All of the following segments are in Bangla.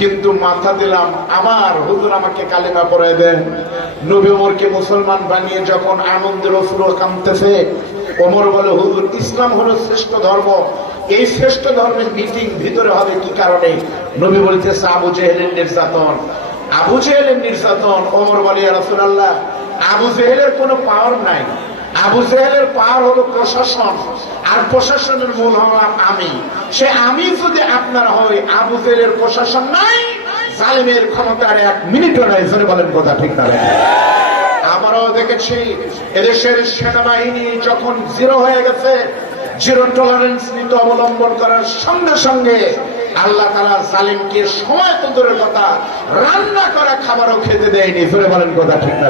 কিন্তু মাথা দিলাম আমার হুজুর আমাকে কালেমা পড়ায় দেন। নবী ওমরকে মুসলমান বানিয়ে যখন আনন্দের অশ্রু কাঁদতেছে, ওমর বলে হুজুর ইসলাম হলো শ্রেষ্ঠ ধর্ম, এই শ্রেষ্ঠ ধর্মের মিটিং ভিতরে হবে কি কারণে? নবী বলতেছে আবু জেহেলের নির্যাতন। আবু জেহেলের নির্যাতন। ওমর বলে ইয়া রাসূলুল্লাহ, আবু জেহেলের কোনো পাওয়ার নাই, আবু জেহেলের পাওয়ার হলো প্রশাসন, আর প্রশাসনের মূল হলাম আমি। সে আমি যদি আপনার হই, আবু জেহেলের প্রশাসন নাই, জালিমের ক্ষমতার 1 মিনিটও নাই। জোরে বলেন কথা ঠিক না? আমরাও দেখেছি এদেশের সেনাবাহিনী যখন জিরো হয়ে গেছে, জিরো টলারেন্স নীতি অবলম্বন করার সঙ্গে সঙ্গে আল্লাহ তাআলা জালিমকে সময় তো দূরের কথা, রান্না করা খাবারও খেতে দেয়নি। জোরে বলেন কথা ঠিক না?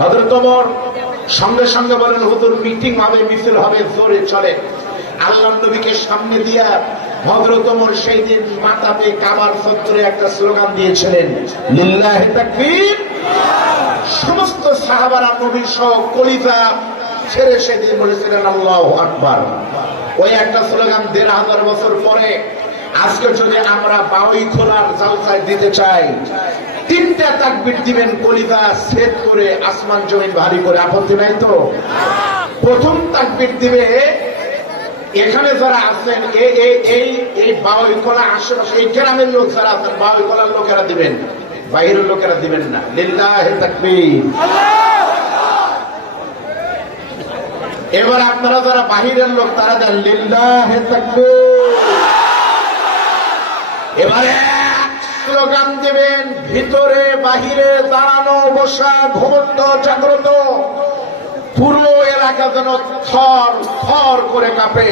হযরত ওমর সঙ্গে সঙ্গে বলেন হুজুর মিটিং হবে, মিছিল হবে, জোরে চলে। আল্লাহর নবীকে সামনে দিয়া হযরত ওমর সেই দিন মাথাতে কাবার চত্বরে একটা স্লোগান দিয়েছিলেন, লিল্লাহি তাকবীর। সমস্ত সাহাবারা নবীর সহ কলিজা ছেড়ে সেদিন বলেছিলেন আল্লাহু আকবার। ওই একটা স্লোগান ১৫০০ বছর পরে আজকে যদি আমরা বাউই খোলার জালসায় দিতে চাই, 3টা তাকবীর দিবেন কলিজা সেট করে, আসমান জমিন ভারী করে, আপত্তি নাই তো? প্রথম তাকবীর দিবে এখানে যারা আছেন এই বাউই খোলা আশেপাশে এই গ্রামের লোক যারা আছেন, বাউই খোলার লোকেরা দিবেন, বাইরের লোকেরা দিবেন না। লিল্লাহি তাকবীর। এবার আপনারা যারা বাহিরের লোক তারা দেন লিল্লাহি তাকবীর। এবারে স্লোগান দিবেন, ভিতরে বাহিরে দাঁড়ানো বসা ঘুমন্ত জাগ্রত পুরো এলাকা যেন থর থর করে কাঁপে,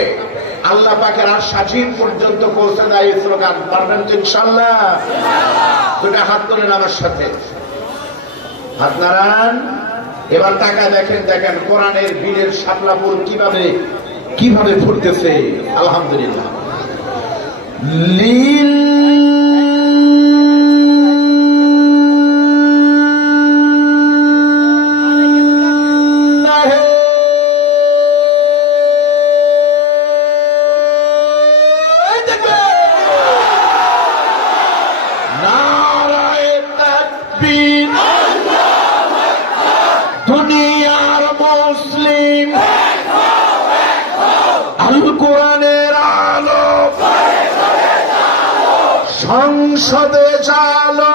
আল্লাহ পাকের আর সাজিদ পর্যন্ত পৌঁছে দেয়। স্লোগান পারবেন তো ইনশাআল্লাহ? দুটা হাত তোলেন আমার সাথে, হাত নাড়ান। এবার টাকা দেখেন, দেখেন কোরআনের বীরের শাপলাপুর কিভাবে কিভাবে ফুটতেছে। আলহামদুলিল্লাহ। দুনিয়ার মুসলিম আল কোরআনের আলো, সংসদে চালো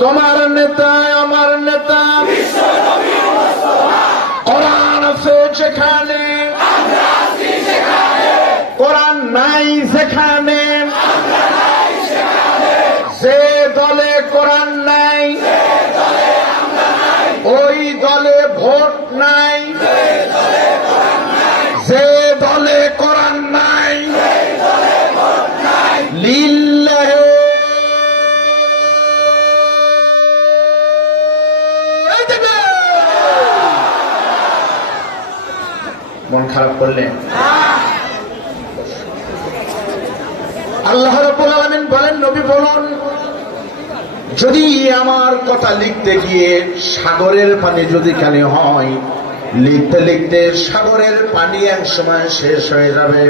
তোমার নেতা আমার নেতা, কোরআন আছে যেখানে, কোরআন নাই যেখানে, যে দলে কোরআন নাই ওই দলে ভোট নাই, যে দলে কোরআন নাই লিল্লাহি। মন খারাপ করলেন? আল্লাহ রাব্বুল আলামিন বলেন, নবী বলুন, যদি আমার কথা লিখতে গিয়ে সাগরের পানি যদি কালি হয়, লিখতে লিখতে সাগরের পানি এক সময় শেষ হয়ে যাবে,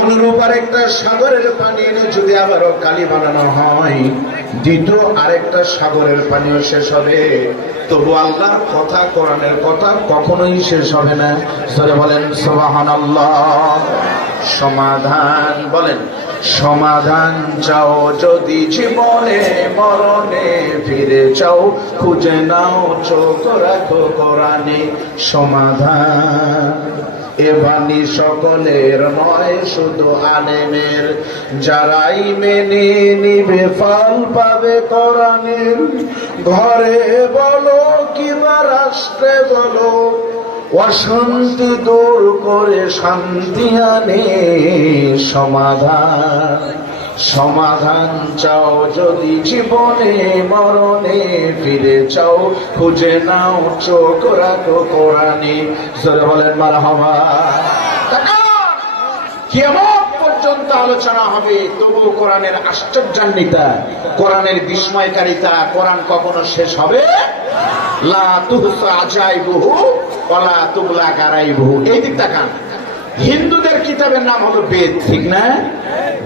অনুরূপ আরেকটা সাগরের পানি এনে যদি আবারও কালি বানানো হয়, দ্বিতীয় আরেকটা সাগরের পানিও শেষ হবে, তবু আল্লাহর কথা কোরআনের কথা কখনোই শেষ হবে না। সরে বলেন সুবহানাল্লাহ। সমাধান বলেন, সমাধান চাও যদি জীবনে মরণে, ফিরে চাও খুঁজে নাও চোখ রাখো কোরআনে সমাধান। এ বাণী সকলের নয় শুধু আলেমের, যারাই মেনে নিবে ফল পাবে কোরআনের। ঘরে বলো কিংবা রাষ্ট্রে বলো, অশান্তি দূর করে শান্তি আনে সমাধান। সমাধান চাও যদি জীবনে মরণে, ফিরে চাও খুঁজে নাও চোখ রাখো কোরআনে। জোরে বলেন মারহাবা। কিয়ামত পর্যন্ত আলোচনা হবে, তবু কোরআনের আশ্চর্যান্বিতা, কোরআনের বিস্ময়কারিতা, কোরআন কখনো শেষ হবে লা তুহসা আজাইবুহু ওয়ালা তুবলা গারাইবুহু। এই দিক তাকান। হিন্দুদের কিতাবের নাম হলো বেদ, ঠিক না?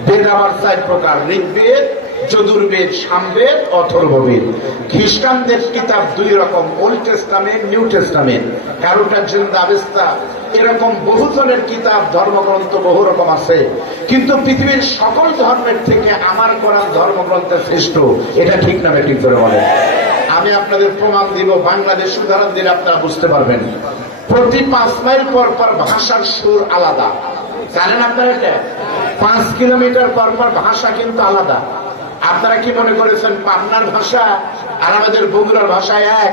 বেদ আবার 4 প্রকার, ঋগ্বেদ, যজুর্বেদ, সামবেদ, অথর্ববেদ। খ্রিস্টানদের কিতাব 2 রকম, ওল্ড টেস্টামেন্ট, নিউ টেস্টামেন্ট, কারোটা জিন্দা আবেস্তা, এরকম বহুজনের কিতাব ধর্মগ্রন্থ বহু রকম আছে। কিন্তু পৃথিবীর সকল ধর্মের থেকে আমার কোরআন ধর্মগ্রন্থের শ্রেষ্ঠ। এটা ঠিক না ঠিক করে বলে? আমি আপনাদের প্রমাণ দিব, বাংলাদেশ উদাহরণ দিলে আপনারা বুঝতে পারবেন। প্রতি 5 মাইল পর পর ভাষার সুর আলাদা, জানেন আপনারা? এটা 5 কিলোমিটার পর পর ভাষা কিন্তু আলাদা। আপনারা কি মনে করেছেন পাবনার ভাষা আর আমাদের বগুড়ার ভাষা এক?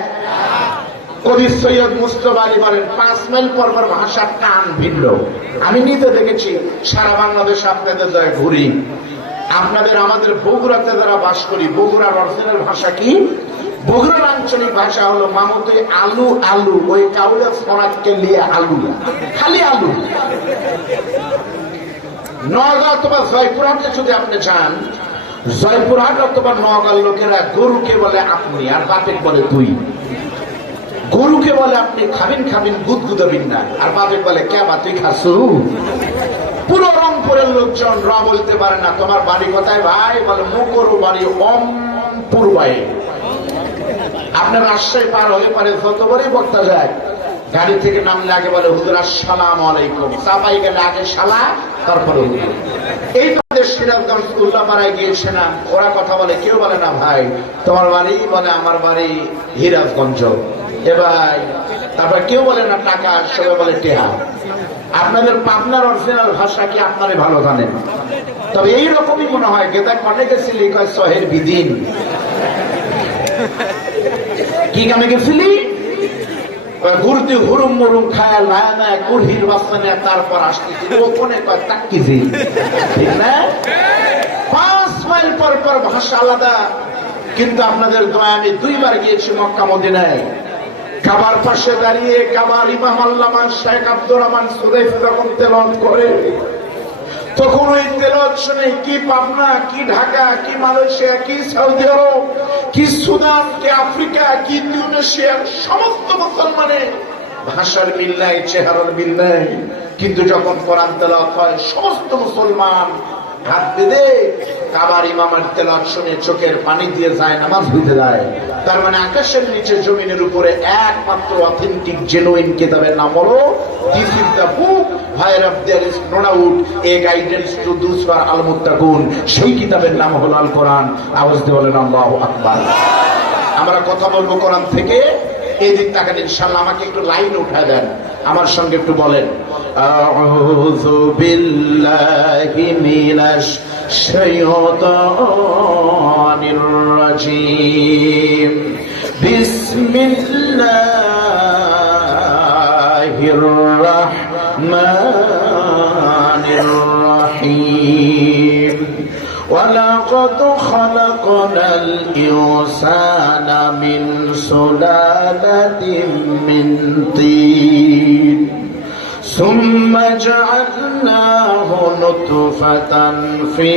কবি সৈয়দ মুস্তফা আলী বলেন 5 মাইল পর পর ভাষার টান ভিন্ন। আমি নিজে দেখেছি, সারা বাংলাদেশ আপনাদের দ্বারা ঘুরি। আপনাদের আমাদের বগুড়াতে যারা বাস করি, বগুড়ার অরিজিনাল ভাষা কি? বগুড়ার আঞ্চলিক ভাষা হলো মামুতে আলু আলু, ওই কাউলে ফরাককে নিয়ে আলু, খালি আলু। নওগাঁ অথবা জয়পুরহাটে যদি আপনি যান, জয়পুরহাট অথবা নওগাঁর লোকেরা গরুকে বলে আপনি, আর বাপেক বলে তুই। গরুকে বলে আপনি খাবিন খাবিন গুদগুদাবিন না, আর বাপেক বলে কেবা তুই খাসু। পুরো রংপুরের লোকজন র বলতে পারে না। তোমার বাড়ি কোথায় ভাই? বলে মুকরু বাড়ি ওম পূর্বায়। আপনার রাজশাহী পার হলে পারে যতবারই বক্তা যায়, গাড়ি থেকে নামলে আগে বলে হুজুর আসসালামু আলাইকুম, চাপাই গেলে আগে শালা, তারপরে হুজুর। এই আমাদের সিরাজগঞ্জ উল্লাপাড়ায় গিয়েছে না, ওরা কথা বলে, কেউ বলে না ভাই তোমার বাড়ি? বলে আমার বাড়ি হিরাজগঞ্জ। এ ভাই, তারপর কেউ বলে না টাকা, সবাই বলে টেহা। আপনাদের পাবনার অরিজিনাল ভাষা কি আপনারা ভালো জানেন? তবে এইরকমই মনে হয় গেদা কনে গেছিলি, কয় সহের বিদিন। কি কামে গেছিলি? ঘুরতে হুরুম মুরুম খায় লায় না কুড়ির বাচ্চা নেয়, তারপর আসতেছি ওখানে কয় তাক্কিজি, ঠিক না? 5 মাইল পর পর ভাষা আলাদা। কিন্তু আপনাদের দয়া, আমি 2 বার গিয়েছি মক্কা মদিনায়। কাবার পাশে দাঁড়িয়ে কাবার ইমাম আল্লামা শেখ আব্দুর রহমান সুরাইফ যখন তেলাওয়াত করে, তখন ওই তেলাওয়াত শুনে কি পাবনা, কি ঢাকা, কি মালয়েশিয়া, কি সৌদি আরব, কি সুদান, কি আফ্রিকা, কি ইন্দোনেশিয়ার সমস্ত মুসলমানের ভাষার মিল নাই, চেহারার মিল নাই। কিন্তু যখন কোরআন তেলাওয়াত হয়, সমস্ত মুসলমান হাত বেঁধে কাবার ইমামের তেলাওয়াত শুনে চোখের পানি দিয়ে যায়, নামাজ পড়তে যায়। তার মানে আকাশের নিচে জমিনের উপরে একমাত্র অথেন্টিক জেনুইন কিতাবের নাম হলো this is the book whereof there is no doubt a guidance to those who are al-muttaqun। সেই কিতাবের নাম হলো আল কোরআন। আওয়াজ দিয়ে বলেন আল্লাহু আকবার। আমরা কথা বলবো কোরআন থেকে। এই দিক তাকান ইনশাআল্লাহ। আমাকে একটু লাইন উঠায় দেন, আমার সঙ্গে একটু বলেন আউযু বিল্লাহি মিনাশ শাইতানির রাজীম, বিসমিল্লাহির রাহমানির রাহিম। وَلَقَدْ خَلَقْنَا الْإِنسَانَ مِنْ سُلَالَةٍ مِنْ طِينٍ ثُمَّ جَعَلْنَاهُ نُطْفَةً فِي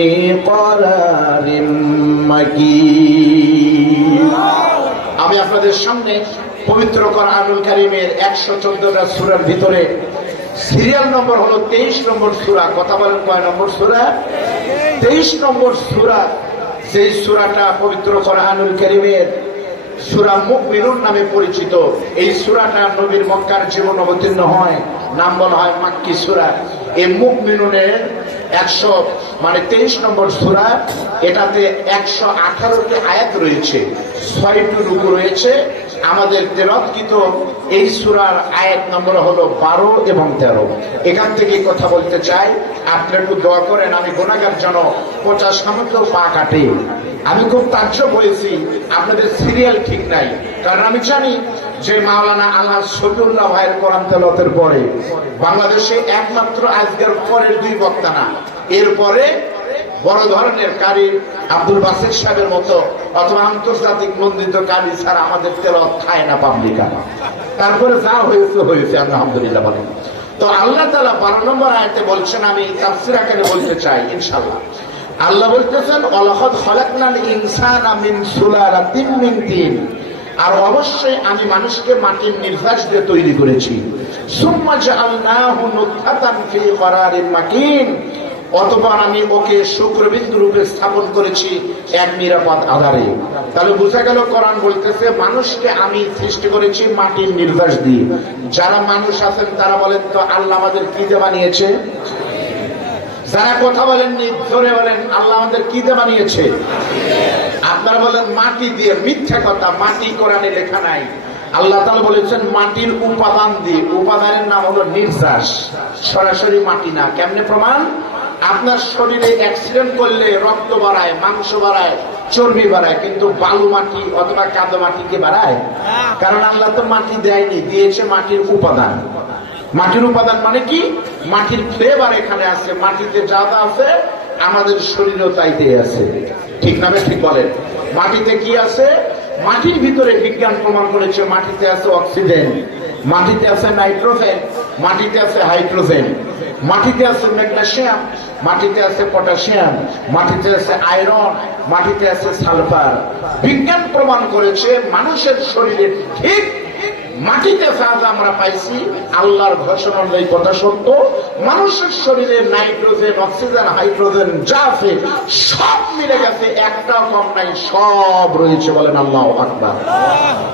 قَرَارٍ مَكِينٍ। আমি আপনাদের সামনে পবিত্র কোরআনুল কারীমের 114টা সূরার ভিতরে সিরিয়াল নম্বর হলো 23 নম্বর সূরা। কথা বলেন কয় নম্বর সূরা? 23 নম্বর সূরা। সেই সূরাটা পবিত্র কোরআনুল কারীমের সূরা মুমিনুন নামে পরিচিত। এই সূরাটা নবীর মক্কার জীবন অবতীর্ণ হয়, নাম বলা হয় মাক্কি সূরা। এই মুমিনুনের 23 নম্বর সূরা। এটাতে 118টি আয়াত রয়েছে, 6টি রুকু রয়েছে। আমাদের তেলাওয়াতকৃত এই সূরার আয়াত নম্বর হলো 12 এবং 13। এখান থেকে কথা বলতে চাই, আপনারা একটু দোয়া করেন। আমি গুনাহগার যেন 50 সামর্থ্য পা কাটে। আমি খুব তাজ্জব হয়েছি, আপনাদের সিরিয়াল ঠিক নাই। কারণ আমি জানি যে মাওলানা আলহাজ শফিউল্লাহ ভাইয়ের কোরআন তেলাওয়াতের পরে বাংলাদেশে একমাত্র আজকের পরের 2 বক্তা না, এরপরে বড় ধরনের কারি আব্দুল বাসির সাহেবের মতো অথবা আন্তর্জাতিক মন্দিত কারি ছাড়া আমাদের তেলাওয়াত খায় না পাবলিকা। তারপরে যা হয়েছে হয়েছে, আলহামদুলিল্লাহ বলেন। তো আল্লাহ তাআলা 12 নম্বর আয়াতে বলছেন, আমি তাফসীর আকারে বলতে চাই ইনশাআল্লাহ। আল্লাহ বলতেছেন ওয়ালাকাদ খালাকনাল ইনসানা মিন সুলালাতিন মিন তিন, আর অবশ্যই আমি মানুষকে মাটির নির্যাস দিয়ে তৈরি করেছি। সুম্মা জাআলনাহু নুতফাতান ফি করারিন মাকিন, অতঃপর আমি ওকে শুক্রবিন্দু রূপে স্থাপন করেছি এক নিরাপদ আধারে। তাহলে বোঝা গেল কোরআন বলতেছে মানুষকে আমি সৃষ্টি করেছি মাটির নির্যাস দিয়ে। যারা মানুষ আছেন তারা বলেন তো আল্লাহ আমাদের কি দিয়ে বানিয়েছে? যারা কথা বলেননি ধরে বলেন আল্লাহ আমাদের কি দিয়ে বানিয়েছে? আপনারা বলেন মাটি দিয়ে। মিথ্যা কথা, মাটি কোরআনে লেখা নাই। আল্লাহ তাআলা বলেছেন মাটির উপাদান দিয়ে। উপাদানের নাম হলো নির্যাস, সরাসরি মাটি না। কেমনে প্রমাণ? আপনার শরীরে অ্যাক্সিডেন্ট করলে রক্ত বাড়ায়, মাংস বাড়ায়, চর্বি বাড়ায়, কিন্তু বালু মাটি অথবা কাদা মাটিকে বাড়ায়? কারণ আল্লাহ তো মাটি দেয়নি, দিয়েছে মাটির উপাদান। মাটির উপাদান মানে কি? মাটির ফ্লেভার এখানে আছে। মাটিতে যা যা আছে আমাদের শরীরেও তাইতে আছে। ঠিক না? ঠিক বলেন। মাটিতে কি আছে? মাটির ভিতরে বিজ্ঞান প্রমাণ করেছে মাটিতে আছে অক্সিজেন, মাটিতে আছে নাইট্রোজেন, মাটিতে আছে হাইড্রোজেন, মাটিতে আছে ম্যাগনেসিয়াম, মাটিতে আছে পটাশিয়াম, মাটিতে আছে আয়রন, মাটিতে আছে সালফার। বিজ্ঞান প্রমাণ করেছে মানুষের শরীরে ঠিক মাটিতে যা যা আমরা পাইছি আল্লাহর ঘোষণা অনুযায়ী কথা সত্য। মানুষের শরীরে নাইট্রোজেন, অক্সিজেন, হাইড্রোজেন যা আছে সব মিলে গেছে, একটাও কম নাই, সব রয়েছে। বলেন আল্লাহু আকবার।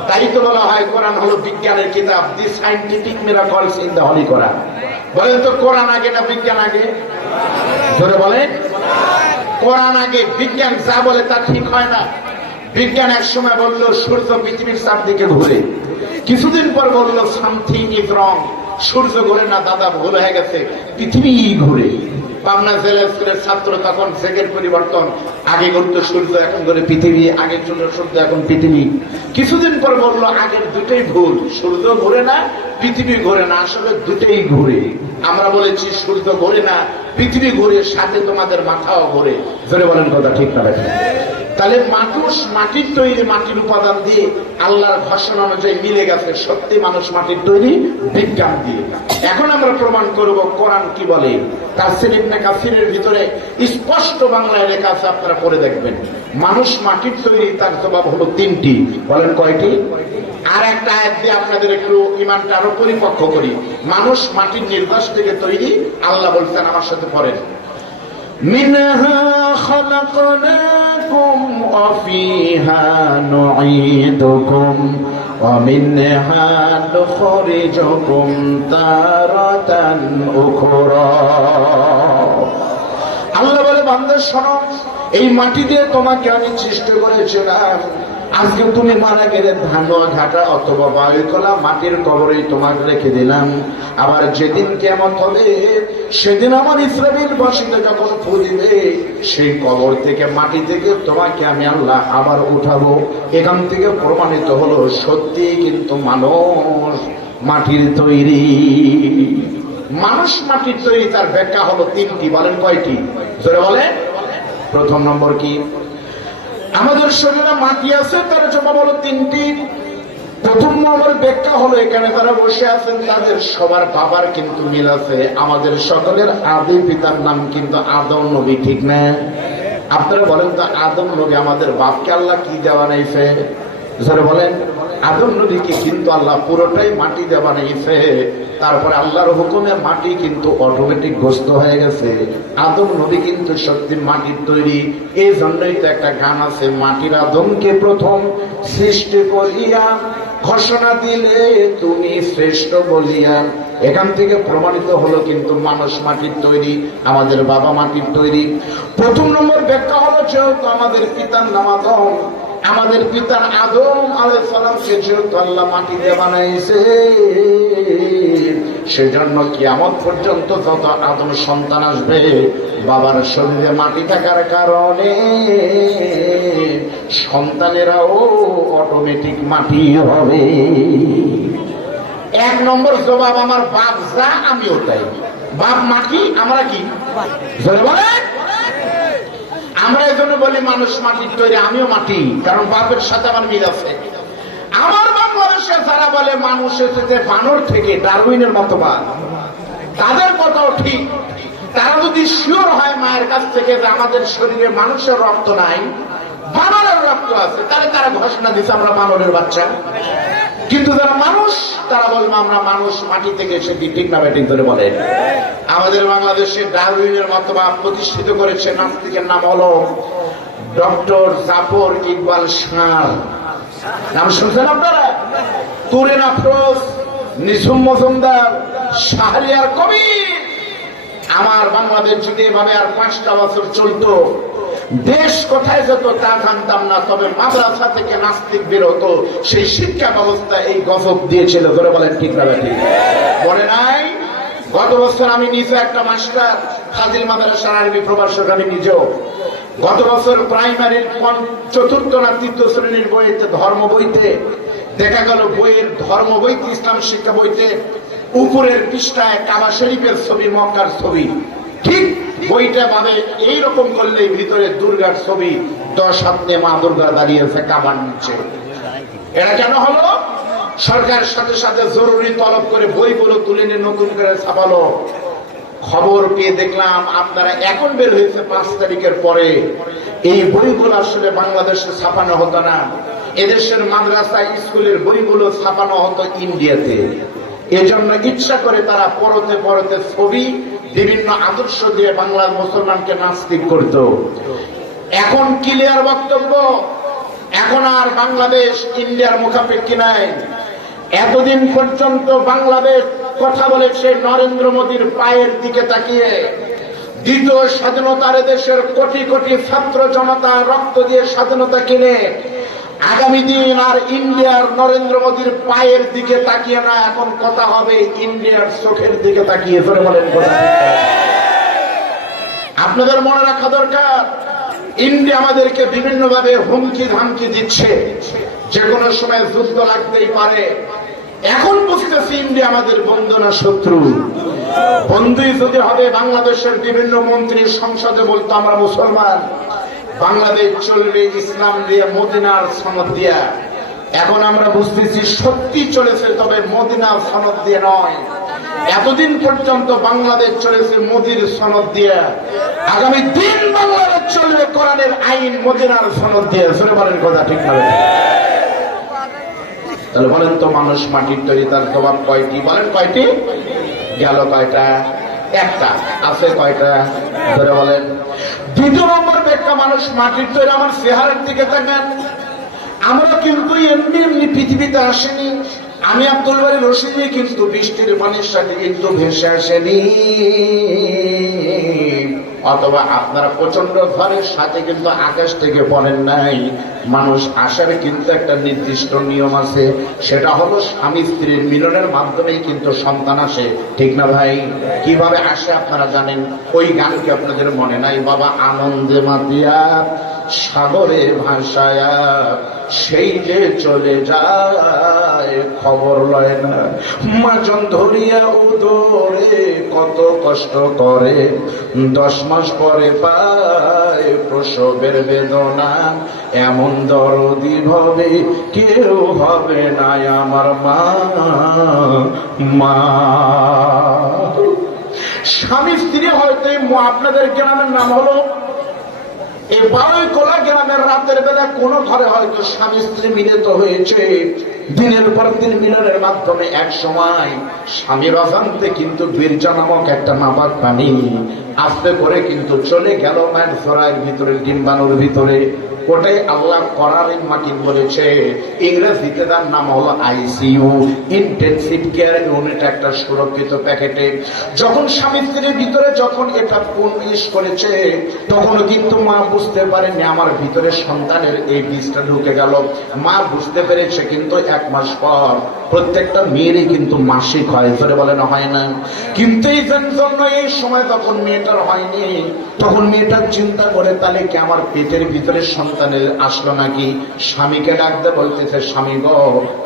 তাই তো বলা হয় কোরআন হলো বিজ্ঞানের কিতাব, the scientific miracles in the holy Quran. বলেন তো কোরআন আগে না বিজ্ঞান আগে? ধরে বলেন কোরআন আগে। বিজ্ঞান যা বলে তা ঠিক হয় না। বিজ্ঞান এক সময় বললো সূর্য পৃথিবীর চারদিকে ঘুরে, কিছুদিন পর বললো সামথিং ইজ রং, সূর্য ঘুরে না দাদা, ভুল হয়ে গেছে, পৃথিবী ঘুরে। পাবনা জেলা স্কুলের ছাত্র তখন সেকের পরিবর্তন, আগে ঘুরতো সূর্য এখন ঘুরে পৃথিবী, আগে ছিল সূর্য এখন পৃথিবী। কিছুদিন পর বললো আগের দুটোই ভুল, সূর্য ঘুরে না, পৃথিবী ঘুরে না, আসলে দুটোই ঘুরে। আমরা বলেছি সূর্য ঘুরে না, পৃথিবী ঘুরে, সাথে তোমাদের মাথাও ঘুরে। ধরে বলেন কথা ঠিক না? তাহলে মানুষ মাটির তৈরি, মাটির উপাদান দিয়ে আল্লাহর ঘোষণা অনুযায়ী মিলে গেছে। সত্যি মানুষ মাটির তৈরি বিজ্ঞান দিয়ে। এখন আমরা প্রমাণ করব কোরআন কি বলে। তাফসীর ইবনে কাসিরের ভিতরে স্পষ্ট বাংলায় লেখা আছে, আপনারা পড়ে দেখবেন। মানুষ মাটির তৈরি, তার জবাব হলো তিনটি। বলেন কয়টি? আর একটা আয়াত দিয়ে আপনাদের একটু ইমানটা আরো পরিপক্ক করি। মানুষ মাটির নির্যাস থেকে তৈরি। আল্লাহ বলছেন, আমার সাথে পড়েন, মিনহা খালাকনাকুম ওয়া ফিহা নুঈদুকুম ওয়া মিনহা নুখরিজুকুম তারাতান উখরা। আল্লাহ বলে, বান্দা শোনো, এই মাটি দিয়ে তোমাকে আমি সৃষ্টি করেছিলাম। আজকে তুমি মারা গেলে ধানুয়া ঘাটা অথবা বায়ুকলা মাটির কবরেই তোমাকে রেখে দিলাম। আবার যেদিন কিয়ামত হবে সেদিন আমার ইসরাফিল বাসীতে যখন ফু দিবে, সেই কবর থেকে, মাটি থেকে তোমাকে আমি আল্লাহ আবার উঠাবো। এখান থেকে প্রমাণিত হলো সত্যি কিন্তু মানুষ মাটির তৈরি। মানুষ মাটির তৈরি, তার ব্যাখ্যা হলো তিনটি। বলেন কয়টি? জোরে বলেন। প্রথম নম্বর কি? আমাদের শরীরে মাটি আছে, তার জবাব হলো তিনটি। প্রথম নম্বর ব্যাখ্যা হলো এখানে তারা বসে আছেন তাদের সবার বাবার কিন্তু মিল আছে। আমাদের সকলের আদি পিতার নাম কিন্তু আদম নবী, ঠিক না? আপনারা বলেন তো আদম নবী আমাদের বাপকে আল্লাহ কি দেওয়া বানাইছে? যারা বলেন আদম নবীকে কিন্তু আল্লাহ পুরোটাই মাটি দেওয়া বানাইছে। তারপরে আল্লাহর হুকুমে মাটি কিন্তু অটোমেটিক গোস্ত হয়ে গেছে। আদম নবী কিন্তু সত্যি মাটির তৈরি। এই জন্যই তো একটা গান আছে, মাটির আদমকে প্রথম সৃষ্টি করিয়া ঘোষণা দিলে তুমি শ্রেষ্ঠ বলিয়া। এখান থেকে প্রমাণিত হলো কিন্তু মানুষ মাটির তৈরি, আমাদের বাবা মাটির তৈরি। প্রথম নম্বর ব্যাখ্যা হলো যেহেতু আমাদের পিতার নাম আদম, আমাদের পিতার আদম আলাইহিস সালামকে যেহেতু আল্লাহ মাটি দিয়ে বানাইছে, সেজন্য কিয়ামত পর্যন্ত যত আদম সন্তান আসবে বাবার শরীরে মাটি থাকার কারণে সন্তানেরাও অটোমেটিক মাটি হবে। এক নম্বর জবাব আমার বাপ যা আমিও তাই। বাপ মাটি, আমরা কি? আমরা এই জন্য বলি মানুষ মাটির তৈরি, আমিও মাটি, কারণ বাপের সাথে আমার মিল আছে। আমার বাংলাদেশে যারা বলে মানুষ এসেছে বানর থেকে, ডারউইনের মতবাদ, তাদের কথাও ঠিক। তারা যদি শিওর হয় মায়ের কাছ থেকে যে আমাদের শরীরে মানুষের রক্ত নাই, বানরের রক্ত আছে, তাহলে তারা ঘোষণা দিচ্ছে আমরা বানরের বাচ্চা। কিন্তু যারা মানুষ তারা বলবো আমরা মানুষ মাটি থেকে এসেছি, ঠিক না ব্যাটিং করে বলে। আমাদের বাংলাদেশে ডারউইনের মতবাদ প্রতিষ্ঠিত করেছে নাস্তিকের নাম হলো ডক্টর জাফর ইকবাল শাহ। নাম শুনছেন আপনারা? তুরেন আফরোজ, নিঝুম মজুমদার, শাহরিয়ার কবির। আমার বাংলাদেশ যদি এভাবে আর 5টা বছর চলতো, দেশ কোথায় যেত তা জানতাম না, তবে মাদ্রাসা থেকে নাস্তিক বের হতো। সেই শিক্ষা ব্যবস্থা এই গজব দিয়েছিল, ধরে বলেন ঠিক না ঠিক? মনে নাই? গত বছর আমি নিজে একটা মাস্টার, ফাজিল মাদ্রাসার আরবি প্রভাষক আমি নিজেও। গত বছর প্রাইমারির 4র্থ না 3র্থ শ্রেণীর বইতে, ধর্ম বইতে দেখা গেল, বইয়ের ধর্ম বইতে, ইসলাম শিক্ষা বইতে উপরের পৃষ্ঠায় কাবা শরীফের ছবি, মক্কার ছবি। ঠিক বইটা ভাবে এইরকম করলে ভিতরে দুর্গার ছবি, 10 হাত নিয়ে মা দুর্গা দাঁড়িয়েছে কাবার নিচে। এটা কেন হলো? সরকার সাথে সাথে জরুরি তলব করে বইগুলো তুলে নিয়ে নতুন করে ছাপালো। খবর পেয়ে দেখলাম আপনারা এখন বের হয়েছে 5 তারিখের পরে। এই বইগুলো আসলে বাংলাদেশে ছাপানো হতো না, এদেশের মাদ্রাসা স্কুলের বইগুলো ছাপানো হতো ইন্ডিয়াতে। এজন্য ইচ্ছা করে তারা পরতে পরতে ছবি, বিভিন্ন আদর্শ দিয়ে বাংলার মুসলমানকে নাস্তিক করত। এখন ক্লিয়ার বক্তব্য, এখন আর বাংলাদেশ ইন্ডিয়ার মুখাপেক্ষী নাই। এতদিন পর্যন্ত বাংলাদেশ কথা বলেছে নরেন্দ্র মোদীর পায়ের দিকে তাকিয়ে। দ্বিতীয় স্বাধীনতার দেশের কোটি কোটি ছাত্র জনতা রক্ত দিয়ে স্বাধীনতা কিনে। আগামী দিন আর ইন্ডিয়ার নরেন্দ্র মোদীর পায়ের দিকে তাকিয়ে না, এখন কথা হবে ইন্ডিয়ার চোখের দিকে তাকিয়ে। ধরে বলেন কথা। আপনাদের মনে রাখা দরকার, ইন্ডিয়া আমাদেরকে বিভিন্ন ভাবে হুমকি ধামকি দিচ্ছে, যে কোনো সময় যুদ্ধ লাগতেই পারে। এখন বুঝতেছি ইন্ডিয়া আমাদের বন্ধু না শত্রু। বন্ধুই যদি হবে, বাংলাদেশের বিভিন্ন মন্ত্রী সংসদে বলতো আমরা মুসলমান, বাংলাদেশ চলবে ইসলাম দিয়ে, মদিনার সনদ দিয়া। এখন আমরা বুঝতেছি সত্যি চলেছে, তবে মদিনার সনদ দিয়ে নয়। এতদিন পর্যন্ত বাংলাদেশ চলেছে মোদির সনদ দিয়ে, আগামী দিন বাংলাদেশ চলবে কোরআনের আইন, মদিনার সনদ দিয়ে। শুনে বলেন কথা ঠিক না? তাহলে বলেন তো, মানুষ মাটির তৈরি, তার জবাব কয়টি? বলেন কয়টি? গেল কয়টা? একটা। আছে কয়টা? ধরে বলেন। দ্বিতীয় নম্বর ব্যাখ্যা, মানুষ মাটির তৈরি। আমার চেহারার দিকে তাকান, আমরা কিন্তু এমনি এমনি পৃথিবীতে আসেনি। আমি আব্দুল বারী রশিদি কিন্তু বৃষ্টির পানির সাথে কিন্তু ভেসে আসেনি, অথবা আপনারা প্রচন্ড ঝড়ের সাথে কিন্তু আকাশ থেকে পড়েন নাই। মানুষ আসার কিন্তু একটা নির্দিষ্ট নিয়ম আছে, সেটা হলো স্বামী স্ত্রীর মিলনের মাধ্যমেই কিন্তু সন্তান আসে, ঠিক না ভাই? কিভাবে আসে আপনারা জানেন? ওই গান কি আপনাদের মনে নাই? বাবা আনন্দে মাতিয়া সাগরে ভাসায়া, সেই যে চলে যায় খবর লয় না। মাজন ধরিয়া উদরে কত কষ্ট করে, 10 মাস পরে পায় প্রসবের বেদনা। এমন দরদি ভাবে কেউ হবে না আমার মা। মা স্বামী স্ত্রী হয়তো আপনাদের গ্রামের নাম হলো এই বারৈকোলা গ্রামের, রাতের বেলা কোন ঘরে হয়তো স্বামী স্ত্রী মিলিত হয়েছে। দিনের পর দিন মিলনের মাধ্যমে এক সময় স্বামীর অজান্তে কিন্তু বীর্যা নামক একটা নাপাক প্রাণী আস্তে করে কিন্তু চলে গেল মায়ের জরায়ের ভিতরে, ডিম্বাণুর ভিতরে। ওটাই আল্লাহ কোরআনে মাকিন বলেছে, ইংরেজিতে তার নাম হলো আইসিইউ, ইন্টেনসিভ কেয়ার ইউনিট, একটা সুরক্ষিত প্যাকেটে। যখন স্বামী স্ত্রীর ভিতরে যখন এটা প্রবেশ করেছে, তখনও কিন্তু মা বুঝতে পারেনি আমার ভিতরে সন্তানের এই বীজটা ঢুকে গেল। মা বুঝতে পেরেছে কিন্তু 1 মাস পর। প্রত্যেকটা মেয়েরই কিন্তু মাসিক হয়, ধরে বলে না হয় না? কিন্তু এই জন্য এই সময় তখন মেয়েটার হয়নি, তখন মেয়েটার চিন্তা করে তাহলে কি আমার পেটের ভিতরে সন্তানের আসলো নাকি? স্বামীকে ডাকতে বলতেছে, স্বামী গো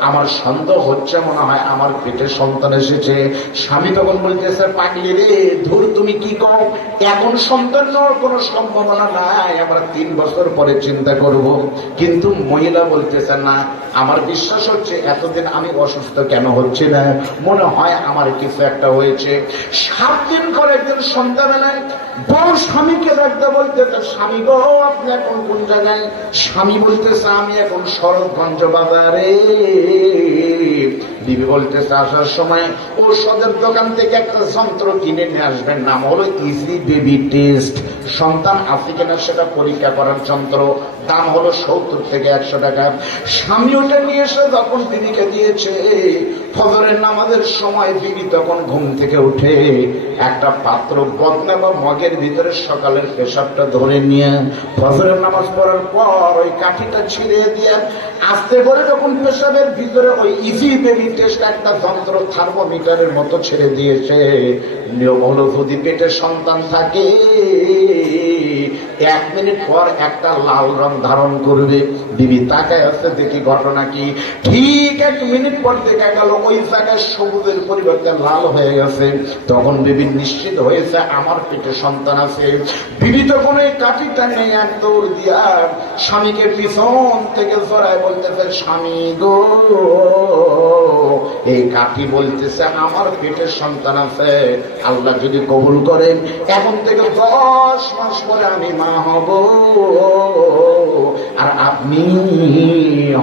আমার সন্দেহ হচ্ছে, মনে হয় আমার পেটে সন্তান এসেছে। স্বামী তখন বলতেছে, পাগলি রে, ধুর তুমি কি কও, এখন সন্তান নেওয়ার কোনো সম্ভাবনা নাই, আমরা 3 বছর পরে চিন্তা করব। কিন্তু মহিলা বলতেছে, না আমার বিশ্বাস হচ্ছে এতদিন আমি অসুস্থ কেন হচ্ছে না, মনে হয় আমার কিছু একটা হয়েছে। 7 দিন পরে একজন সন্তান এলেন। বউ স্বামীকে দেখতে বলতেছে, স্বামী গো আপনি এখন কোন জায়গায়? স্বামী বলতেছে আমি এখন শরৎগঞ্জ বাজারে। বিবি বলতেছে আসার সময় ঔষধের দোকান থেকে একটা যন্ত্র কিনে নিয়ে আসবেন, নাম হলো ইজি বেবি টেস্ট। সন্তান আছে কিনা সেটা পরীক্ষা করার যন্ত্র, দাম হলো 70 থেকে 100 টাকা। স্বামী ওটা নিয়ে এসে যখন বিবিকে দিয়েছে, ফজরের নামাজের সময় বিবি তখন ঘুম থেকে উঠে একটা পাত্র বদনা বা মগের ভিতরে সকালের পেশাবটা ধরে নিয়ে ফজরের নামাজ পড়ার পর ওই কাঠিটা ছিঁড়ে দিয়ে আস্তে করে যখন পেশাবের ভিতরে ওই ইজি বেবি টেস্ট একটা যন্ত্র থার্মোমিটারের মতো ছেড়ে দিয়েছে। নিয়ম হলো যদি পেটে সন্তান থাকে 1 মিনিট পর একটা লাল রং ধারণ করবে। বিবি তাকায় আছে, দেখি ঘটনা কি। ঠিক 1 মিনিট পর দেখা গেল ওই জায়গায় সবুজের পরিবর্তে লাল হয়ে গেছে। তখন বিবি নিশ্চিত হয়েছে আমার পেটে সন্তান আছে। বিবি তখন এই কাঠিটা নিয়ে এক দৌড় দিয়া স্বামীকে পিছন থেকে জড়ায় বলতেছে, স্বামী গো এই কাঠি বলতেছে আমার পেটের সন্তান আছে, আল্লাহ যদি কবুল করেন এখন থেকে 10 মাস পরে আমি মা হব, আর আপনি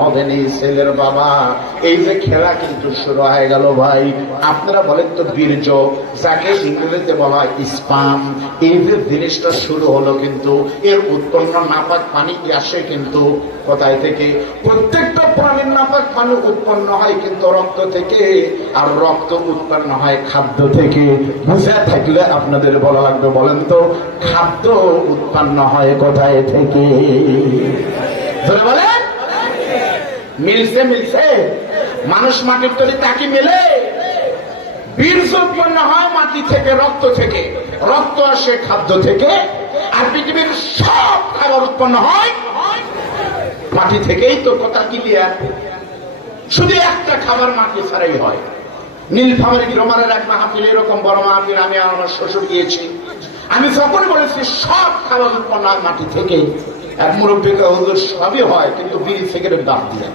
হবেন এই ছেলের বাবা। এই যে খেলা কিন্তু শুরু হয়ে গেল ভাই। আপনারা বলেন তো বীর্য, যাকে ইংরেজিতে বলা হয় স্পাম, এই যে জিনিসটা শুরু হলো, কিন্তু এর উৎপন্ন নাপাক পানি আসে কিন্তু কোথায় থেকে? প্রত্যেকটা প্রাণীর নাপাক পানি উৎপন্ন হয় কিন্তু রক্ত থেকে, আর রক্ত উৎপন্ন হয় খাদ্য থেকে। বুঝে থাকলে আপনাদের বলা লাগবে, বলেন তো খাদ্য উৎপন্ন হয় কোথায় থেকে? ধরে বলেন মিলছে মিলছে। মানুষ মাটির তৈরি তাকে মেলে। বীর্য উৎপন্ন হয় মাটি থেকে, রক্ত থেকে। রক্ত আসে খাদ্য থেকে, আর পৃথিবীর সব খাবার উৎপন্ন হয় মাটি থেকেই। তো কথা ক্লিয়ার। শুধু একটা খাবার মাটি ছাড়াই হয়। নীলফামারী গ্রামের এক মাহফিল, এরকম বড় মাহফিল আমি আমার শ্বশুর গিয়েছি। আমি যখন বলেছি সব খাবার উৎপন্ন হয় মাটি থেকে, এক মুরব্বীকে হুজুর সবই হয় কিন্তু বিড়ি সিগারেট দাম দিয়ে।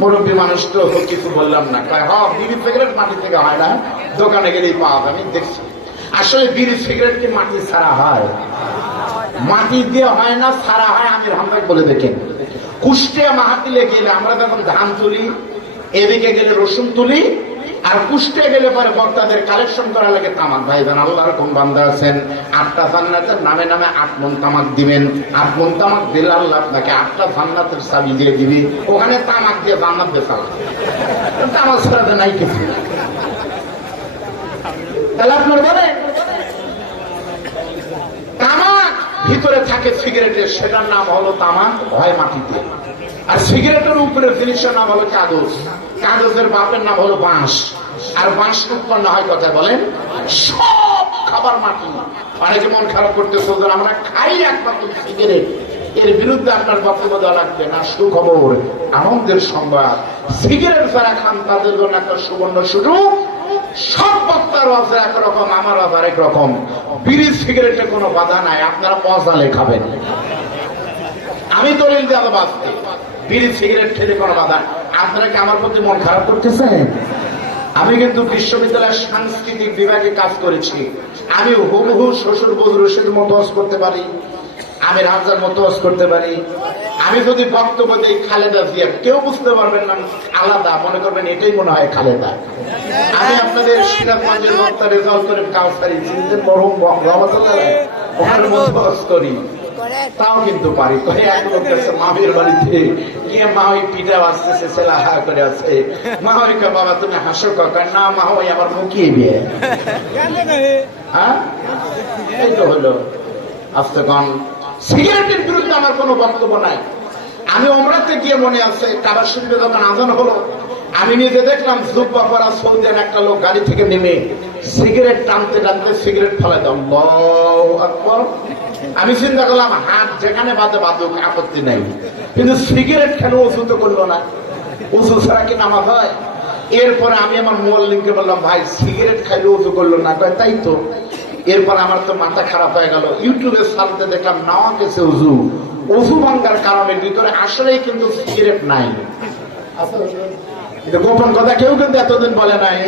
মুরব্বী মানুষ তো কিছু বললাম না, কয় হ বিড়ি সিগারেট মাটি থেকে হয় না, দোকানে গেলেই পাওয়া যায়। আমি দেখছি আসলে বিড়ি সিগারেট কি মাটি ছাড়া হয়? মাটি দিয়ে হয় না, ছাড়া হয়। আমি রহমত বলে দেখেন, কুষ্টিয়া মাহফিলে গেলে আমরা যখন ধান তুলি, এদিকে গেলে রসুন তুলি, আর কুষ্টিয়া গেলে পরে বক্তাদের কালেকশন করা লাগে তামাক। ভাইজান আল্লাহর কোন বান্দা আছেন 8টা জান্নাতের নামে নামে 8 মণ তামাক দিবেন। 8 মণ তামাক দিলে আল্লাহ আপনাকে 8টা জান্নাতের চাবি দিয়ে দিবি। ওখানে তামাক দিয়ে জান্নাত বেচাল, তামাক ছাড়া নাই কিছু। তাহলে আপনার বলে তামাক ভিতরে থাকে সিগারেটের, সেটার নাম হলো তামাক, হয় মাটিতে। আর সিগারেটের উপরে জিনিসের নাম হলো কাগজ, কাগজের বাপের নাম হলো বাঁশ, আর বাঁশ উৎপন্ন হয় কথায় বলেন সব খাবার মাটি। অনেকে মন খারাপ করতেছে আমরা খাই একমাত্র সিগারেট, এর বিরুদ্ধে আপনার বক্তব্য দেওয়া লাগবে না। সুখবর, আনন্দের সংবাদ, সিগারেট যারা খান তাদের জন্য একটা সুবর্ণ সুযোগ। সব বক্তার আছে একরকম, আমার আবার একরকম। বিড়ি সিগারেটে কোনো বাধা নাই, আপনারা মজালে খাবেন। আমি দলিল দিয়ে বাঁচতে, বিড়ি সিগারেট খেতে কোনো বাধা। আপনারা কি আমার প্রতি মন খারাপ করতেছেন? আমি কিন্তু বিশ্ববিদ্যালয়ের সাংস্কৃতিক বিভাগে কাজ করেছি। আমি হুবহু শ্বশুর বজরুশের মতো করতে পারি, আমি রাজার মতো করতে পারি। আমি যদি বক্তব্য দিই খালেদা জিয়া, কেউ বুঝতে পারবেন না আলাদা, মনে করবেন এটাই মনে হয় খালেদা। আমি আপনাদের সিরাজগঞ্জের বক্তা রেজাল্ট করে কাউসারি চিনতেন, মরহুম রহমতুল্লাহ, ওখানে মতো করি, তাও কিন্তু পারি। এক লোক আছে মামির বাড়িতে গিয়ে, মা ওই পিঠা আসতেছে, ছেলে হা করে আছে। মা ওই বাবা তুমি হাসো কাকা, না মা ওই আমার মুখিয়ে বিয়ে। হ্যাঁ এই তো হলো। আজকে কন সিগারেটের বিরুদ্ধে আমার কোনো বক্তব্য নাই। আমি ওমরাতে গিয়ে মনে আছে কাবার শরীফে যখন আজান হলো, আমি নিজে দেখলাম জুব্বা পরা সৌদিয়ান একটা লোক গাড়ি থেকে নেমে সিগারেট টানতে টানতে সিগারেট ফেলাই দাম। আল্লাহু আকবার। আমি চিন্তা করলাম হাত যেখানে বাজে বাজুক, আপত্তি নাই, কিন্তু সিগারেট কেন ওযু তো করলো না? ওযু ছাড়া কি নামাজ হয়? এরপরে আমি আমার মুয়াল্লিমকে বললাম, ভাই সিগারেট খাইলে ওযু করলো না। কয় তাই তো। এরপর আমার তো মাথা খারাপ হয়ে গেল, ইউটিউবে সালতে দেখলাম নাওয়া গেছে ওযু। ওযু ভাঙার কারণে ভিতরে আসলেই কিন্তু সিগারেট নাই। গোপন কথা কেউ কিন্তু এতদিন বলে নাই।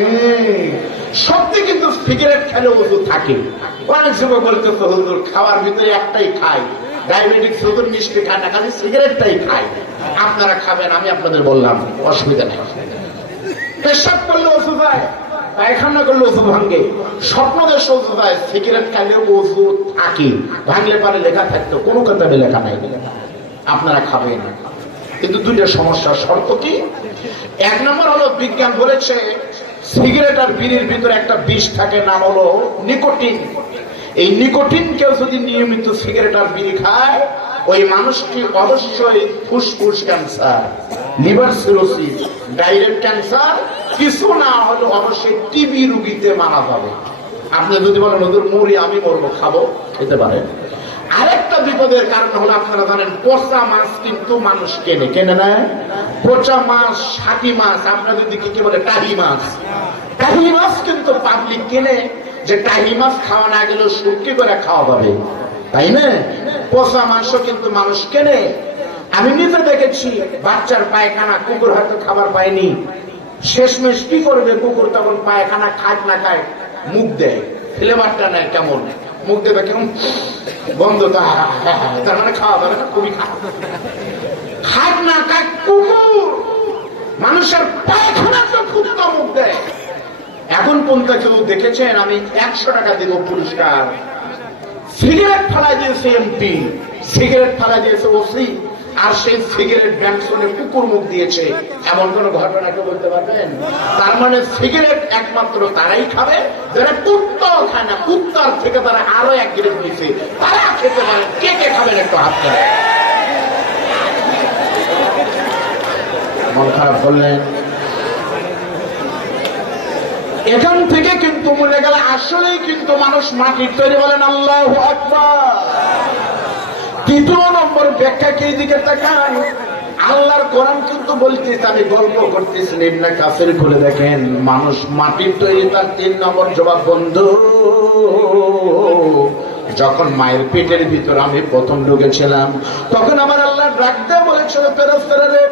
সত্যি কিন্তু সিগারেট খেলে ওযু থাকে। অনেক যুবক বলতে হুজুর খাওয়ার ভিতরে একটাই খাই, ডায়াবেটিস হুজুর মিষ্টি খায় না, খালি সিগারেটটাই খায়। আপনারা খাবেন, আমি আপনাদের বললাম অসুবিধা নেই। পেশাব করলে ওযু হয়, পায়খানা করলে ওযু ভাঙে, স্বপ্নদেশ ওযু হয়, সিগারেট খাইলে ওযু থাকে। ভাঙলে পারে লেখা থাকতো, কোনো কিতাবে লেখা নাই। আপনারা খাবেন, কিন্তু দুইটা সমস্যা। শর্ত কি? এক নম্বর হলো বিজ্ঞান বলেছে সিগারেট আর বিড়ির ভিতরে একটা বিষ থাকে, নাম হলো নিকোটিন। এই নিকোটিন কেউ যদি নিয়মিত সিগারেট আর বিড়ি খায়, ওই মানুষটি অবশ্যই ফুসফুস cancer, liver cirrhosis, direct cancer, কিছু না হলে অবশ্যই টিবি রোগীতে মারা যাবে। আপনি যদি বলেন হুজুর মরি, আমি মরবো, খাবো, খেতে পারেন। আরেকটা বিপদের কারণ হলো আপনারা জানেন পচা মাছ কিন্তু মানুষ কেনে, কেনে না? পচা মাছ, সাথী মাছ, আপনাদের দিকে কি বলে টাহি মাছ, টাহি মাছ কিন্তু পাবলিক কেনে, যে টাহি মাছ খাওয়া না গেলেও শুটকি করে খাওয়া যাবে, তাই না? পচা মাংস কিন্তু মানুষ কেনে। আমি নিজে দেখেছি বাচ্চার পায়খানা, কুকুর হয়তো খাবার পায়নি, শেষমেশ কি করবে কুকুর, তখন পায়খানা খায় না খায়, মুখ দেয়, ফ্লেভারটা নেয় কেমন, মুখ দেবে কেমন বন্ধ, তার মানে খাওয়া যাবে না, খুবই খায় না খায় কুকুর, মানুষের পায়খানা তো কুত্তা মুখ দেয়। এখন পর্যন্ত কেউ দেখেছেন? আমি 100 টাকা দেব পুরস্কার। সিগারেট ফালা দিয়েছে এমপি, সিগারেট ফালা দিয়েছে ওসি, আর সেই সিগারেট ব্যান্ড শুনে কুকুর মুখ দিয়েছে, এমন কোন ঘটনা কেউ বলতে পারবেন? তার মানে সিগারেট একমাত্র তারাই খাবে যারা কুত্তাও খায় না, কুত্তার থেকে তারা আরো এক গ্রেড নিচ্ছে, তারা খেতে পারে। কে কে খাবেন একটু হাত করে? মন খারাপ করলেন? এখান থেকে কিন্তু মনে গেল আসলেই কিন্তু মানুষ মাটির তৈরি। বলেন আল্লাহু আকবার। দ্বিতীয় নম্বর ব্যাখ্যা কি দিকে তাকান, আল্লাহর কোরআন কিন্তু বলতেছে, আমি গল্প করতেছি, ইবনে কাসির খুলে দেখেন, মানুষ মাটির তৈরি। তার 3 নম্বর জবাব, বন্ধু যখন মায়ের পেটের ভিতর আমি প্রথম ঢুকেছিলাম, তখন আমার আল্লাহ ডাক দিয়ে বলেছিল, ফেরেশতারা রে,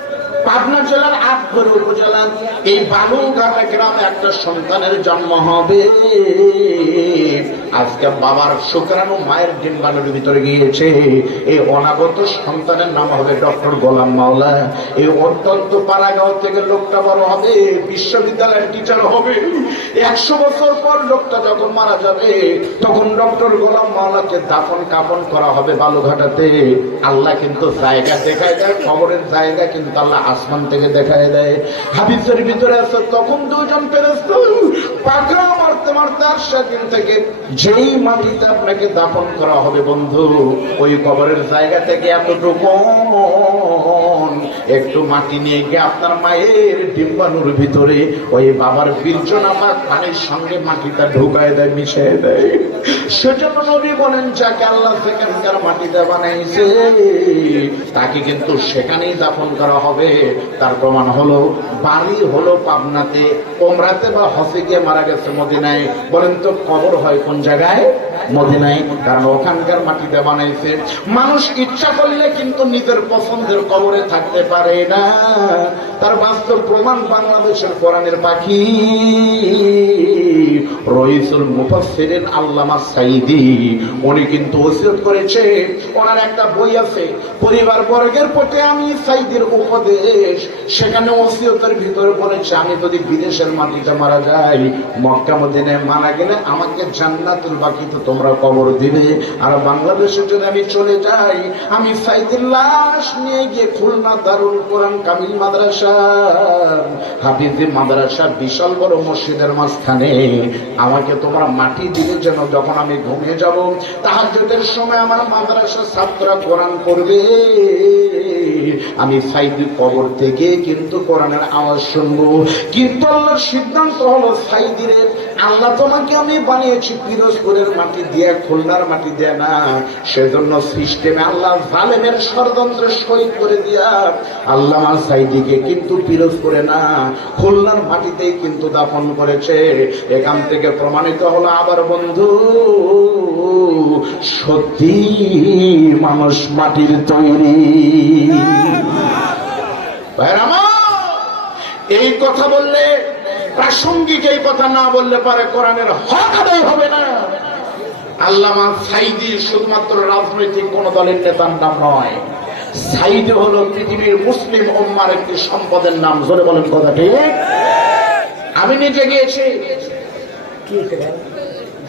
পাবনা জেলার আটঘর উপজেলা এই বালুঘাট গ্রামে একটা সন্তানের জন্ম হবে। আজকে বাবার শুক্রাণু মায়ের ডিম্বাণুর ভিতরে গিয়েছে। এই অনাগত সন্তানের নাম হবে ডক্টর গোলাম মাওলা। এই অত্যন্ত পাড়াগাঁও থেকে লোকটা বড় হবে, বিশ্ববিদ্যালয়ের টিচার হবে। 100 বছর পর লোকটা যখন মারা যাবে, তখন ডক্টর গোলাম মাওলাকে দাফন কাফন করা হবে বালুঘাটাতে। আল্লাহ কিন্তু জায়গা দেখায় দেয়, খবরের জায়গা কিন্তু আল্লাহ আসমান থেকে দেখায় দেয়। হাদিসের ভিতরে আছে, তখন 2 জন ফেরেশতা পাকড়া মারতে মারতে সেদিন থেকে যেই মাটিতে আপনাকে দাফন করা হবে বন্ধু, ওই কবরের জায়গা থেকে এতটুকু একটু মাটি নিয়ে গিয়ে আপনার মায়ের ডিম্বাণুর ভিতরে ওই বাবার বীর্যনামা পানির সঙ্গে মাটিটা ঢুকায় দেয়, মিশিয়ে দেয়। সেজন্য নবী বলেন, যাকে আল্লাহ সেখানকার মাটিতে বানাইছে তাকে কিন্তু সেখানেই দাফন করা হবে। তার প্রমাণ হলো, বাড়ি হলো পাবনাতে, ওমরাতে বা হজে গিয়ে মারা গেছে মদিনায়। বলেন তো কবর হয় কোন জায়গায়? মদিনায়, কারণ ওখানকার মাটিতে বানাইছে। মানুষ ইচ্ছা করলে কিন্তু নিজের পছন্দের কবরে থাকতে পারে না। তার বাস্তব প্রমাণ বাংলাদেশের কোরআনের পাখি রইসুল মুফাসসিরিন আল্লামা সাইদি, উনি কিন্তু ওসিয়ত করেছে। ওনার একটা বই আছে, পরিবার বর্গের প্রতি আমি সাইদির উপদেশ। সেখানে ওসিয়তের ভিতরে বলেছে, আমি যদি বিদেশের মাটিতে মারা যাই, মক্কা মদিনায় মারা গেলে আমাকে জান্নাতুল বাকিতে তোমরা কবর দিবে। আর বাংলাদেশে যদি আমি চলে যাই, আমি সাইদির লাশ নিয়ে গিয়ে খুলনা দারুল কোরআন কামিল মাদ্রাসা, হাফিজি মাদ্রাসা, বিশাল বড় মসজিদের মাঝখানে আমাকে তোমরা মাটি দিলে, যেন যখন আমি ঘুমিয়ে যাব তাহাজ্জুদের সময় আমার মাদ্রাসার ছাত্ররা কোরআন পড়বে, আমি সাইদির কবর থেকে কিন্তু কোরআনের আওয়াজ শুনবো। কিন্তু আল্লাহর সিদ্ধান্ত হলো, সাইদিরে আল্লাহ তোমাকে আমি বানিয়েছি পিরোজপুরের মাটি দিয়ে, খুলনার মাটি দিয়ে না। সেজন্য সিস্টেমে আল্লাহ জালেমের ষড়যন্ত্র শহীদ করে দিয়া আল্লাহ সাইদিকে কিন্তু পিরোজপুরে না, খুলনার মাটিতেই কিন্তু দাফন করেছে। এখান থেকে প্রমাণিত হলো আবার বন্ধু, সত্যি মানুষ মাটির তৈরি। এই কথা বললে প্রাসঙ্গিক এই কথা না বললে পারে কোরআনের হক আদায় হবে না। আল্লামা সাঈদী শুধুমাত্র রাজনৈতিক কোন দলের নেতার নাম নয়, সাঈদী হলো পৃথিবীর মুসলিম উম্মার একটি সম্পদের নাম। জোরে বলেন কথা ঠিক? আমি নিজে গিয়েছি। কি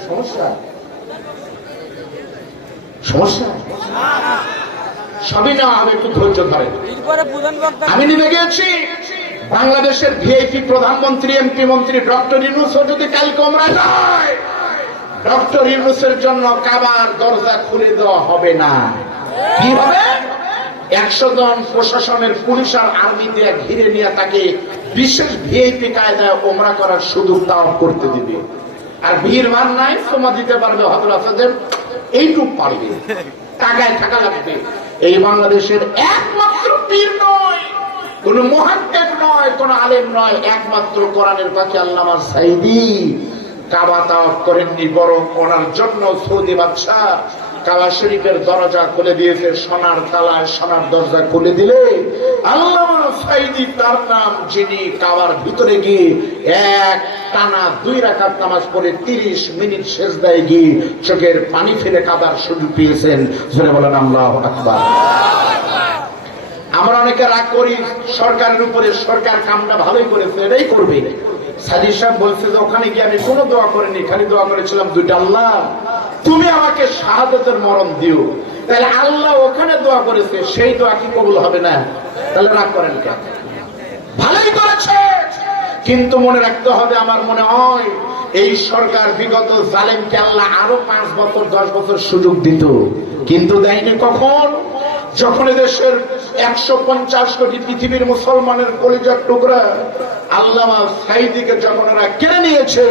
সমস্যা? সমস্যা সবই না, আমি একটু ধৈর্য ধরে। আমি নিজে গিয়েছি। বাংলাদেশের ভিআইপি প্রধানমন্ত্রী, এমপি, মন্ত্রী ডক্টর ইউনূস যদি কালকে উমরায় যায়, ডক্টর ইউনূসের জন্য কাবার দরজা খুলে দেওয়া হবে না। কি হবে? 100 জন প্রশাসনের পুলিশ আর আর্মি দিয়ে ঘিরে নিয়ে তাকে বিশেষ ভিআইপি কায়দায় ওমরা করার সুযোগ তাও করতে দিবে। আর ভিড় ভার নাই, সোমা দিতে পারবে হযরত সাহেব, এইটুক পারবে, টাকায় টাকা লাগবে। এই বাংলাদেশের একমাত্র পীর নয়, কোন মুহাদ্দিস নয়, কোন আলেম নয়, একমাত্র কোরআনের পাখি আল্লামা সাঈদী কাবা তাওয়াফ করেননি, বরং ওনার জন্য সৌদি বাদশাহ কাবা শরীফের দরজা খুলে দিয়েছে। সোনার তালায় সোনার দরজা খুলে দিলে আল্লামা সাঈদী তার নাম, যিনি কাবার ভিতরে গিয়ে এক টানা 2 রাকাত নামাজ পড়ে 30 মিনিট সেজদায় গিয়ে চোখের পানি ফেলে কাবার সুযোগ পেয়েছেন। জোরে বলেন আল্লাহু আকবার। আমরা অনেকে রাগ করি সরকারের উপরে, সরকার কামটা ভালোই করেছে, এটাই করবে। সাদিক সাহেব বলছে যে ওখানে গিয়ে আমি কোনো দোয়া করিনি, খালি দোয়া করেছিলাম 2টা, আল্লাহ তুমি আমাকে শাহাদাতের মরণ দিও। তাহলে আল্লাহ ওখানে দোয়া করেছে, সেই দোয়া কি কবুল হবে না? তাহলে রাগ করেন কেন? ভালোই করেছে, কিন্তু মনে রাখতে হবে, আমার মনে হয় এই সরকার বিগত জালেমকে আল্লাহ আরো 5 বছর 10 বছর সুযোগ দিত, কিন্তু দেয়নি। কখন? যখন দেশের 150 কোটি পৃথিবীর মুসলমানের কলিজার টুকরা আল্লামা সাঈদীকে যখন ওরা কেড়ে নিয়েছে,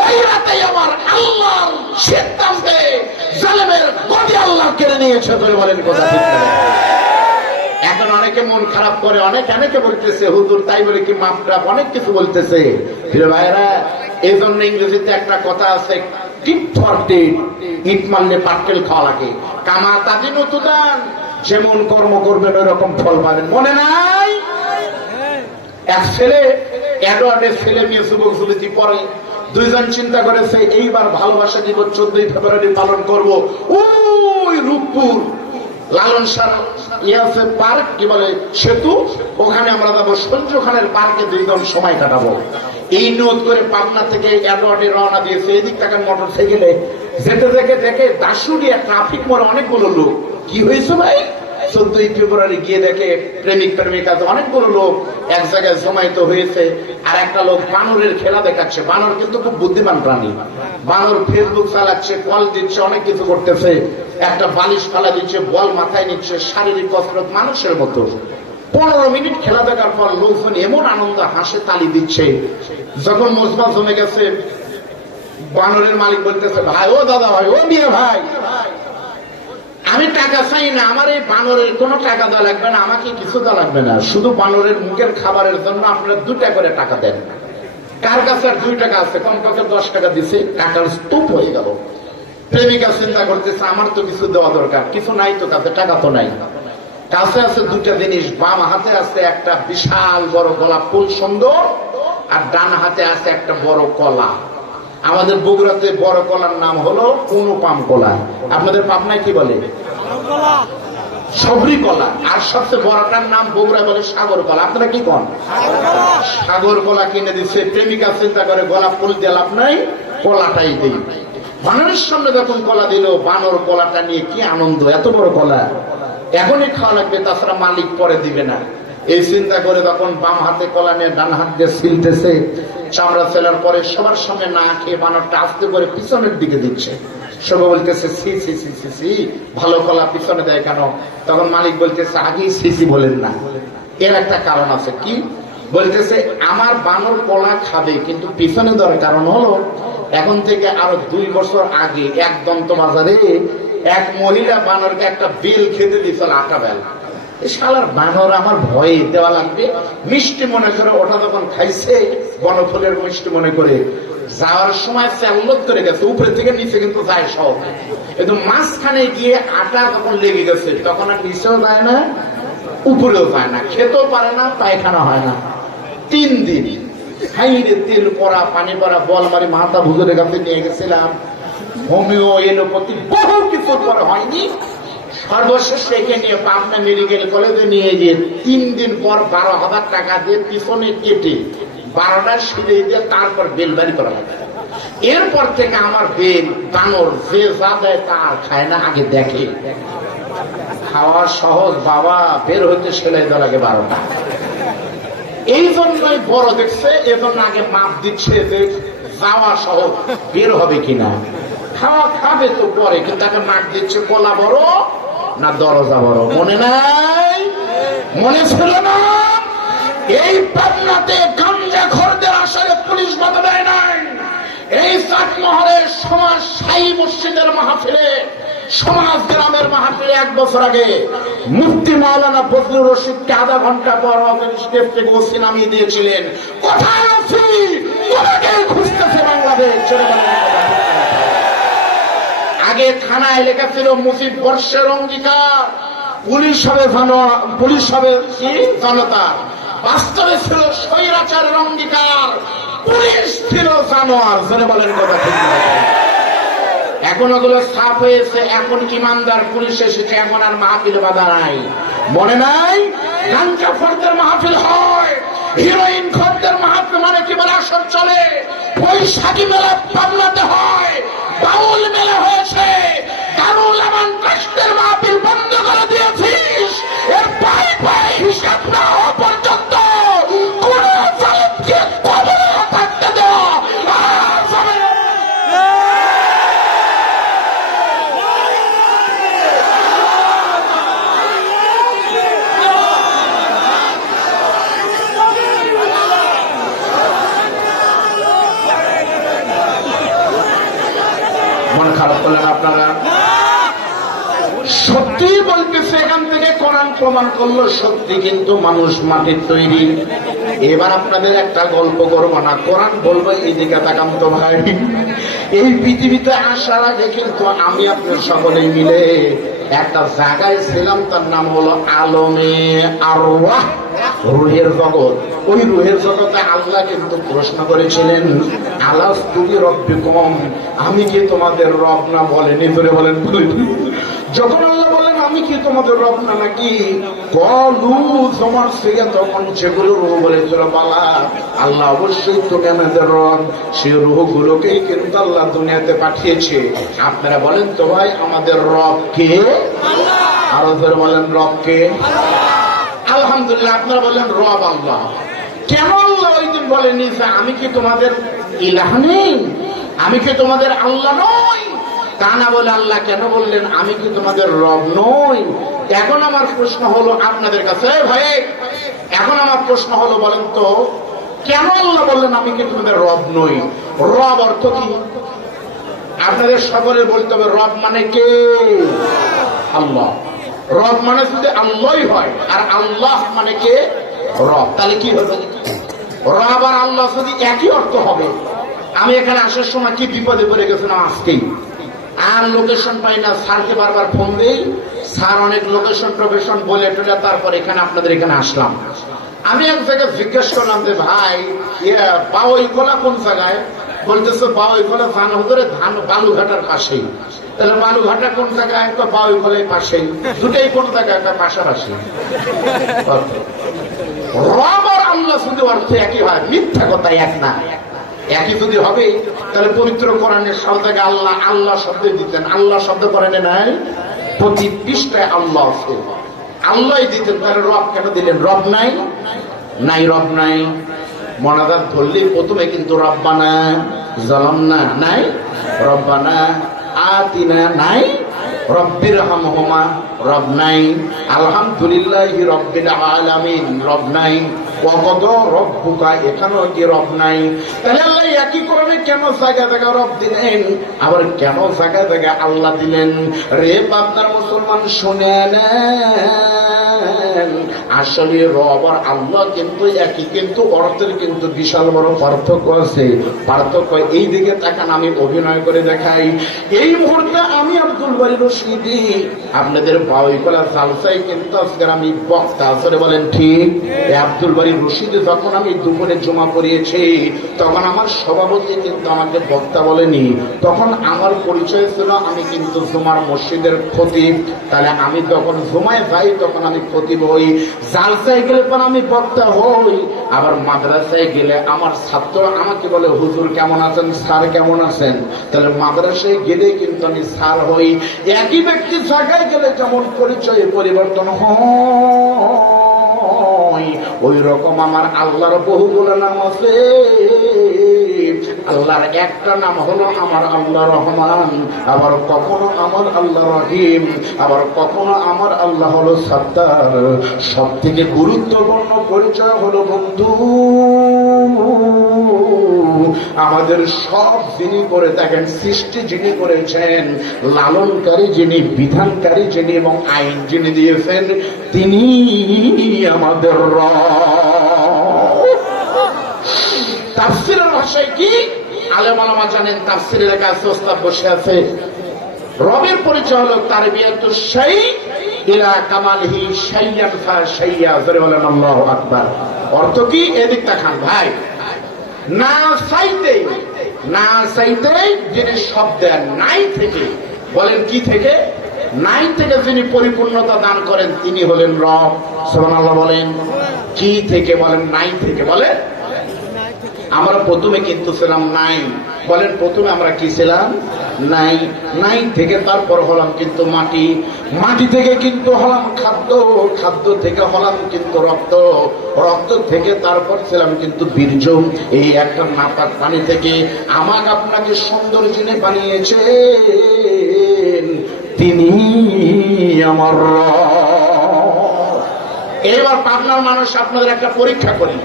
ওই রাতেই আমার আল্লাহর সিদ্ধান্তে জালেমের গদি আল্লাহ কেড়ে নিয়েছে। বলে বলেন কথা ঠিক না? এখন অনেকে মন খারাপ করে, অনেকে বলতেছে হুজুর তাই বলে কি মাপ টাপ অনেক কিছু বলতেছে। প্রিয় ভাইরা, এই জন্য ইংরেজিতে একটা কথা আছে, টিপ ফর টিপ, ইট মারলে পাটকেল খাওয়া লাগে। কামা তাদিন তুদান, যেমন কর্ম করবেন ওই রকম ফল পাবেন। মনে নাই এক ছেলে, এডওয়ার্ডের ছেলে মেয়ে, যুবক যুবতী পড়ে, 2 জন চিন্তা করেছে এইবার ভালোবাসা দিবস 14 ফেব্রুয়ারি পালন করব। ওই রূপপুর লালন সার ইয়াসে পার্ক, কি বলে সেতু, ওখানে আমরা যাবো, সঞ্জু খানের পার্কে 2 জন সময় কাটাবো। এই নিয়ত করে পাবনা থেকে এডওয়ার্ডে রওনা দিয়েছে। এদিক থেকে মোটর সাইকেলে যেতে থেকে দেখে দাসুরিয়া ট্রাফিক মোড়ে অনেকগুলো লোক। কি হয়েছে ভাই? 14 ফেব্রুয়ারি গিয়ে দেখে প্রেমিক প্রেমিকা অনেকগুলো লোক এক জায়গায় জমায়েত হয়েছে। আর একটা লোক বানরের খেলা দেখাচ্ছে। বানর কিন্তু খুব বুদ্ধিমান প্রাণী। বানর ফেসবুক চালাচ্ছে, কল দিচ্ছে, অনেক কিছু করতেছে। একটা বালিশ ফালা দিচ্ছে, বল মাথায় নিচ্ছে, শারীরিক কসরত মানুষের মতো। 15 মিনিট খেলা দেখার পর লোকজন এমন আনন্দ হাসে তালি দিচ্ছে। যখন মজমা জমে গেছে, বানরের মালিক বলতেছে, ভাই ও দাদা ভাই, ও বিয়ে ভাই, আমি টাকা চাই না, আমার এই বানরের কোনো টাকা দেওয়া লাগবে না, আমাকে কিছু দেওয়া লাগবে না, শুধু বানরের মুখের খাবারের জন্য আপনারা 2 টাকা করে টাকা দেন। কার কাছে আর 2 টাকা আছে? কমপক্ষে 10 টাকা দিছে, টাকার স্তূপ হয়ে গেল। প্রেমিকা চিন্তা করতেছে, আমার তো কিছু দেওয়া দরকার, কিছু নাই তো কাছে, টাকা তো নাই। কাছে আছে 2টা জিনিস, বাম হাতে আছে একটা বিশাল বড় গোলাপ ফুল সুন্দর, আর ডান হাতে আছে একটা বড় কলা। আমাদের বগুড়াতে বড় কলার নাম হলো অনুপাম কলা। আপনাদের পাবনায় কি বলে? সবরি কলা। আর সবচেয়ে বড়টার নাম বগুড়ায় বলে সাগর কলা। আপনারা কি কন? সাগর কলা কিনে দিচ্ছে। প্রেমিকা চিন্তা করে গোলাপ ফুল দিয়ে লাভ নাই, কলাটাই দিই। বানরের সামনে যখন কলা দিল, বানর কলাটা নিয়ে কি আনন্দ, এত বড় কলা এখনই খাওয়া লাগবে, তাছাড়া মালিক পরে দিবে না। এই চিন্তা করে তখন বাম হাতে কলা নিয়ে ডান হাত দিয়ে ছিলতেছে। চামড়া ফেলার পরে সবার সামনে না খেয়ে বানরটা আস্তে করে পিছনের দিকে দিচ্ছে। সবাই বলতেছে সি সি সি সি সি, ভালো কলা পিছনে দেয় কেন? তখন মালিক বলতেছে, আগেই সিসি বলেন না, এর একটা কারণ আছে। কি বলতেছে? আমার বানর কলা খাবে, কিন্তু পিছনে দেওয়ার কারণ হলো, এখন থেকে আরো 2 বছর আগে এক দন্ত বাজারে এক মহিলা বানরকে একটা বেল খেতে দিয়েছিল, 8টা বেল। শালার বানর আমার ভয়ে দেওয়া লাগবে, মিষ্টি মনে করে ওটা যখন খাইছে, বনফুলের মিষ্টি মনে করে যাওয়ার সময় চাল্লত করে গেছে, উপরে থেকে নিচে কিন্তু যায় সব, কিন্তু মাঝখানে গিয়ে আটা যখন লেগে গেছে, তখন আর নিচেও যায় না, উপরেও যায় না, খেতেও পারে না, পায়খানা হয় না। 3 দিন হাইরে তেল পড়া পানি পড়া বল মারি মাথা হুজুরের কাছে নিয়ে গেছিলাম, হোমিও এলোপ্যাথি বহু কিছু পরে হয়নি। সর্বশেষ রেখে নিয়ে পাবনা মেডিকেল কলেজে নিয়ে গিয়ে 3 দিন পর 12,000 টাকা দিয়ে পিছনে কেটে 12টা সিঁড়ি দিয়ে তারপর বেল বাড়ি করা হবে। এরপর থেকে আমার বেল বানর যে যা দেয় তা আর খায় না, আগে দেখে। খাওয়া সহজ বাবা, বের হইতে সেলাই দেওয়া লাগে 12টা। এই জন্যই বড় দেখছে, এজন্য আগে মাপ দিচ্ছে যে যাওয়া সহজ, বের হবে কিনা। খাওয়া খাবে তো পরে, কিন্তু তাকে মাপ দিচ্ছে কলা বড় না দরজা বড়। মনে নাই? মনে ছিল না? এই পাবনাতে গাঞ্জা খোরদের আসলে পুলিশ বাধা দেয় নাই। এই চাটমোহরের সমাজ শাহী মসজিদের মাহফিলে, সমাজ গ্রামের মাহফিলে 1 বছর আগে মুফতি মাওলানা বজলুর রশিদকে আধা ঘন্টা পর স্টেজ থেকে ওসি নামিয়ে দিয়েছিলেন। কোথায় আছি? তোমাকে খুঁজতেছে বাংলাদেশ। আগে থানায় লেখা ছিল মুজিব বর্ষের অঙ্গীকার, পুলিশ হবে পুলিশ হবে কি জনতা। বাস্তবে ছিল স্বৈরাচারের অঙ্গীকার, পুলিশ ছিল জানোয়ার। জোরে বলেন কথা ঠিক না? এখন ওগুলো সাফ হয়েছে, এখন ইমানদার পুলিশ এসেছে, এখন আর মাহফিল বাধা নাই। মনে নাই? গাঞ্জা খোরদের মাহফিল হয়, হিরোইন খোরদের মাহফিল মানে কি বলে আসর চলে। বৈশাখী মেলা পাবনাতে হয়, বাউল মেলা হয়েছে, দারুল আমান ট্রাস্টের মাহফিল বন্ধ করে দিয়েছিস। এর পায়ে পায়ে হিসাব না হওয়া পর্যন্ত কোন জালেমকে কবরে থাকতে দেওয়া আর যাবে না। মন খারাপ করলেন আপনারা? সত্যি বলতেছে, এখান থেকে কোরআন প্রমাণ করলো সত্যি, কিন্তু মানুষ মাটির তৈরি। এবার আপনাদের একটা গল্প করবো না, কোরআন বলবো এইদিকে তাকান তো ভাই। এই পৃথিবীতে আসার আগে কিন্তু আমি আপনার সকলেই মিলে একটা জায়গায় ছিলাম, তার নাম হলো আলমে আরওয়াহ, রুহের জগৎ। ওই রুহের জগতে আল্লাহ কিন্তু প্রশ্ন করেছিলেন, আলাস্তু বিরব্বিকুম, আমি কি তোমাদের রব না? বলেনি, ধরে বলেন। যখন আল্লাহ বলেন আমি কি তোমাদের রব না নাকি, কলু তোমার থেকে তখন যেগুলো রুহ বলেছিল বালা, আল্লাহ অবশ্যই তুমি আমাদের রব। সেই রুহগুলোকেই কিন্তু আল্লাহ দুনিয়াতে পাঠিয়েছে। আপনারা বলেন তো ভাই, আমাদের রব কে? আরো ধরে বলেন, রব কে? আলহামদুলিল্লাহ, আপনারা বলেন রব আল্লাহ। কেন আল্লাহ ওই দিন বলেনি যে আমি কি তোমাদের ইলাহ নেই, আমি কি তোমাদের আল্লাহ নই? তা না বলে আল্লাহ কেন বললেন আমি কি তোমাদের রব নই? এখন আমার প্রশ্ন হলো আপনাদের কাছে, ভাই এখন আমার প্রশ্ন হলো, বলেন তো কেন আল্লাহ বললেন আমি কি তোমাদের রব নই? রব অর্থ কি? আপনাদের সকলে বলতে হবে রব মানে কে? আল্লাহ। রব মানে যদি আল্লাহই হয়, আর আল্লাহ মানে কে? রব। তাহলে কি হবে? রব আর আল্লাহ যদি একই অর্থ হবে। আমি এখানে আসার সময় কি বিপদে পড়ে গেছিলাম আজকেই, আর লোকেশন পাই না, স্যারকে বারবার ফোন দেই, স্যার অনেক লোকেশন টোকেশন বলে টোলে তারপর এখানে আপনাদের এখানে আসলাম। আমি এক জায়গায় জিজ্ঞেস করলাম যে ভাই বাউইখোলা কোন জায়গায়? বলতেছে বাউইখোলা ধান হুজুরে ধান বালুঘাটার পাশেই। তাহলে বালুঘাটা কোন জায়গায়? বাউইখোলাই পাশেই। দুটাই কোন জায়গায়? পাশাপাশি। রব আর আল্লাহ শুধু অর্থ একই হয়, মিথ্যা কথা এক না। একই যদি হবে তাহলে পবিত্র কোরআনের সব জায়গায় আল্লাহ আল্লাহ শব্দ দিতেন। আল্লাহ শব্দ কোরআনে নাই, প্রতি পৃষ্ঠায় আল্লাহ আছে, আল্লাহ দিতেন। তাহলে রব কেন দিলেন? রব নাই, নাই রব নাই। মনাদার ধরলেই প্রথমে কিন্তু রব্বানা জালামনা নাই, রব্বানা আতিনা নাই, রব্বির হামহুমা রব নাই, আলহামদুলিল্লাহি রব্বিল আলামিন রব নাই, ওয়াকদ রব্বুকা এখানেও কি রব নাই? তাহলে আল্লাহ একই কোরআনে কেন জায়গা জায়গা রব দিলেন, আবার কেন জায়গা জায়গা আল্লাহ দিলেন? রে আপনার মুসলমান শুনে নেন, আসলে রব আর আল্লাহ কিন্তু একই, কিন্তু অর্থের কিন্তু বিশাল বড় পার্থক্য আছে। পার্থক্য এই দিকে তাকান, আমি অভিনয় করে দেখাই। এই মুহূর্তে আমি আব্দুল বারী রশিদি আপনাদের বাউইকলা জালসায় কিন্তু আজকের আমি বক্তা। আসলে বলেন ঠিক? আব্দুল বারী রশিদি যখন আমি দুপুরে জমা পড়িয়েছি, তখন আমার সভাপতি কিন্তু আমাকে বক্তা বলেনি, তখন আমার পরিচয় ছিল আমি কিন্তু জুমার মসজিদের খতিব। তাহলে আমি যখন জুমায় যাই তখন আমি খতিব হই, জালসায় গেলে পর আমি বক্তা হই, আবার মাদ্রাসায় গেলে আমার ছাত্র আমাকে বলে হুজুর কেমন আছেন, স্যার কেমন আছেন। তাহলে মাদ্রাসায় গেলে কিন্তু আমি স্যার হই। একই ব্যক্তির জায়গায় গেলে যেমন পরিচয় পরিবর্তন হয়, ওই রকম আমার আল্লাহর বহুগুলো নাম আছে। আল্লাহর একটা নাম হলো আমার আল্লাহ রহমান, আবার কখনো আমার আল্লাহ রহিম, আবার কখনো আমার আল্লাহ হলো সত্তার। সব থেকে গুরুত্বপূর্ণ পরিচয় হলো বন্ধু, আমাদের সব যিনি করে দেখেন, সৃষ্টি যিনি করেছেন, লালনকারী যিনি, বিধানকারী যিনি এবং আইন যিনি দিয়েছেন, তিনি আমাদের রব। তাফসীরের ভাষায় কি আলেম ওলামা জানেন? তাফসীরের কাছে ওস্তাদ বসে আছে। রবের পরিচয় হলো তারবিয়াতুশ শাই ইলা কামালিহি শাইয়ান ফা শাইয়া। জোরে বলেন আল্লাহু আকবার। অর্থ কি? এদিক তাকান ভাই। না চাইতে, না চাইতে যিনি সব দেন, নাই থেকে, বলেন কি থেকে? নাই থেকে যিনি পরিপূর্ণতা দান করেন তিনি হলেন রব। সুবহানাল্লাহ বলেন। কি থেকে? বলেন নাই থেকে। বলেন আমরা প্রথমে কিন্তু ছিলাম নাই। বলেন প্রথমে আমরা কি ছিলাম? নাই। নাই থেকে তারপর হলাম কিন্তু মাটি, মাটি থেকে কিন্তু হলাম খাদ্য, খাদ্য থেকে হলাম কিন্তু রক্ত, রক্ত থেকে তারপর ছিলাম কিন্তু বীর্য। এই একটা নাপাক পানি থেকে আমাকে আপনাকে সুন্দর জিনে বানিয়েছে, তিনি আমার রব। এবার পাবনার মানুষ আপনাদের একটা পরীক্ষা করি।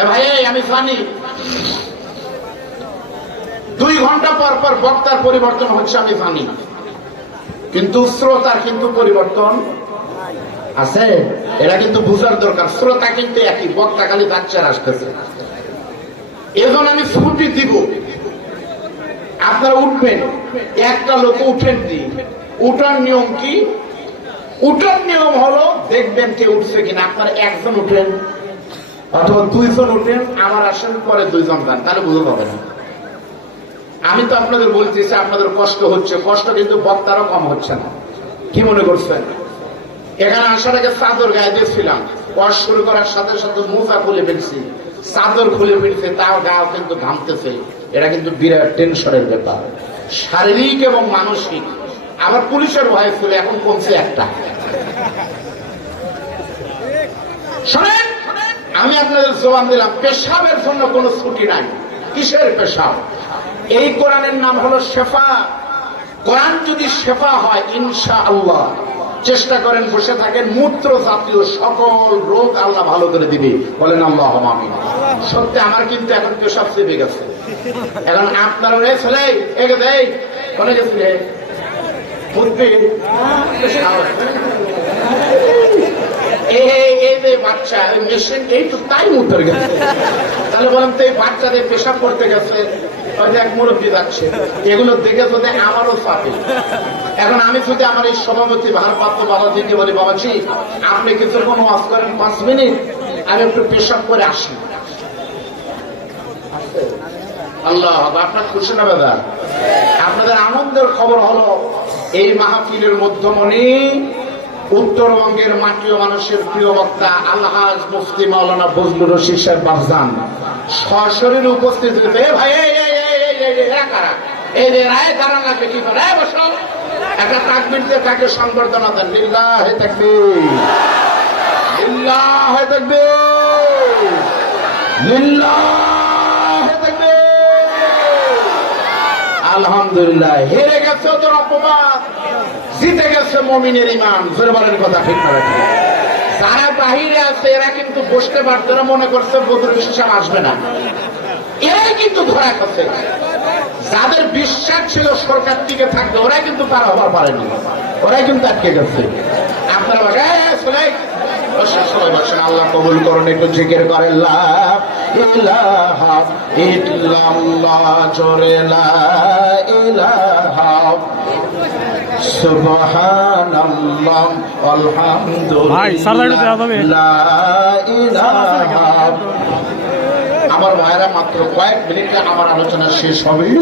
এ ভাই আমি জানি 2 ঘন্টা পর পর বক্তার পরিবর্তন হচ্ছে, আমি জানি, কিন্তু শ্রোতার কিন্তু পরিবর্তন আছে। এরা কিন্তু বুঝার দরকার, শ্রোতা কিন্তু একই, বক্তা খালি বাচ্চার আসতেছে। এখন আমি ছুটি দিব, আপনারা উঠবেন, একটা লোক উঠেন দি। উঠার নিয়ম কি? উঠার নিয়ম হলো দেখবেন কে উঠছে কিনা। আপনারা একজন উঠেন অথবা 2 জন উঠেন, আমার আসেন পরে 2 জন যান, তাহলে বুঝতে পারবে না। আমি তো আপনাদের বলতেছি আপনাদের কষ্ট হচ্ছে, কষ্ট কিন্তু বক্তারও কম হচ্ছে না। কি মনে করছেন? এখানে আসার আগে চাদর গায়ে দিয়েছিলাম, ওয়াজ শুরু করার সাথে সাথে মোজা খুলে ফেলছি, চাদর খুলে ফেলছে, তাও গাও কিন্তু ঘামতেছে। এটা কিন্তু বিরাট টেনশনের ব্যাপার, শারীরিক এবং মানসিক। আবার পুলিশের ভয় ছিল, এখন কমছে একটা। শোনেন, আমি আপনাদের জবান দিলাম, পেশাবের জন্য কোনো ছুটি নাই। কিসের পেশাব? এই কোরআনের নাম হলো শেফা। কোরআন যদি শেফা হয়, ইনশাআল্লাহ চেষ্টা করেন, বসে থাকেন, মূত্র জাতীয় সকল রোগ আল্লাহ ভালো করে দিবে। বলেন আল্লাহুম্মা আমিন। সত্যি আমার কিন্তু এখন পেশাব চেপে গেছে। এখন আপনারা ছেলে এগে দেয় কোনে গেছিলে বাচ্চা মেশিন এই তো তাই মুখে গেছে। তাহলে বলেন তো এই বাচ্চাদের পেশাব করতে গেছে, এক মুরব্বী যাচ্ছে, এগুলো দেখে যদি আমারও চাপে। এখন আমি যদি আমার এই সভাপতি ভারপ্রাপ্ত বাবাজিকে বলি, বাবাজি আপনি কিছুক্ষণ ওয়াজ করেন 5 মিনিট, আমি একটু পেশাব করে আসি। আল্লাহ, আপনার খুশি না বেদা? আপনাদের আনন্দের খবর হলো এই মাহফিলের মধ্যমণি উত্তরবঙ্গের মাটি ও মানুষের প্রিয় বক্তা আলহাজ মুফতি মাওলানা ফজলুর রশিদ সাহেব বাফজান সশরীরে উপস্থিত হয়েছে। ভাই এই যে রায় দাঁড়ান লাগবে, কি করে বসো, একটা তাকবীর দিয়ে তাকে সংবর্ধনা দেন। লিল্লাহি তাকবীর, লিল্লাহি তাকবীর, লিল্লাহি তাকবীর। আলহামদুলিল্লাহ, হেরে গেছে ওদের অপবাদ, জিতে গেছে মুমিনের ঈমান। জোরে বলেন কথা ঠিক না? যারা বাহিরে আছে এরা কিন্তু বসতে পারতো না, মনে করছে বদরুল হিসাব আসবে না, এরাই কিন্তু ধরা খাচ্ছে। যাদের বিশ্বাস ছিল সরকার টিকে থাকবে, ওরাই কিন্তু পার হবার পারেনি, ওরাই কিন্তু আটকে গেছে। আপনারা সবাই বসেন, আল্লাহ কবুল করুন, একটু জিকির করেন লা ইলাহা ইল্লাল্লাহ, জোরে লা ইলাহা সুবহানাল্লাহ আলহামদুলিল্লাহ লা ইলাহা। আমার ভাইরা মাত্র কয়েক মিনিটে আমার আলোচনা শেষ হবে।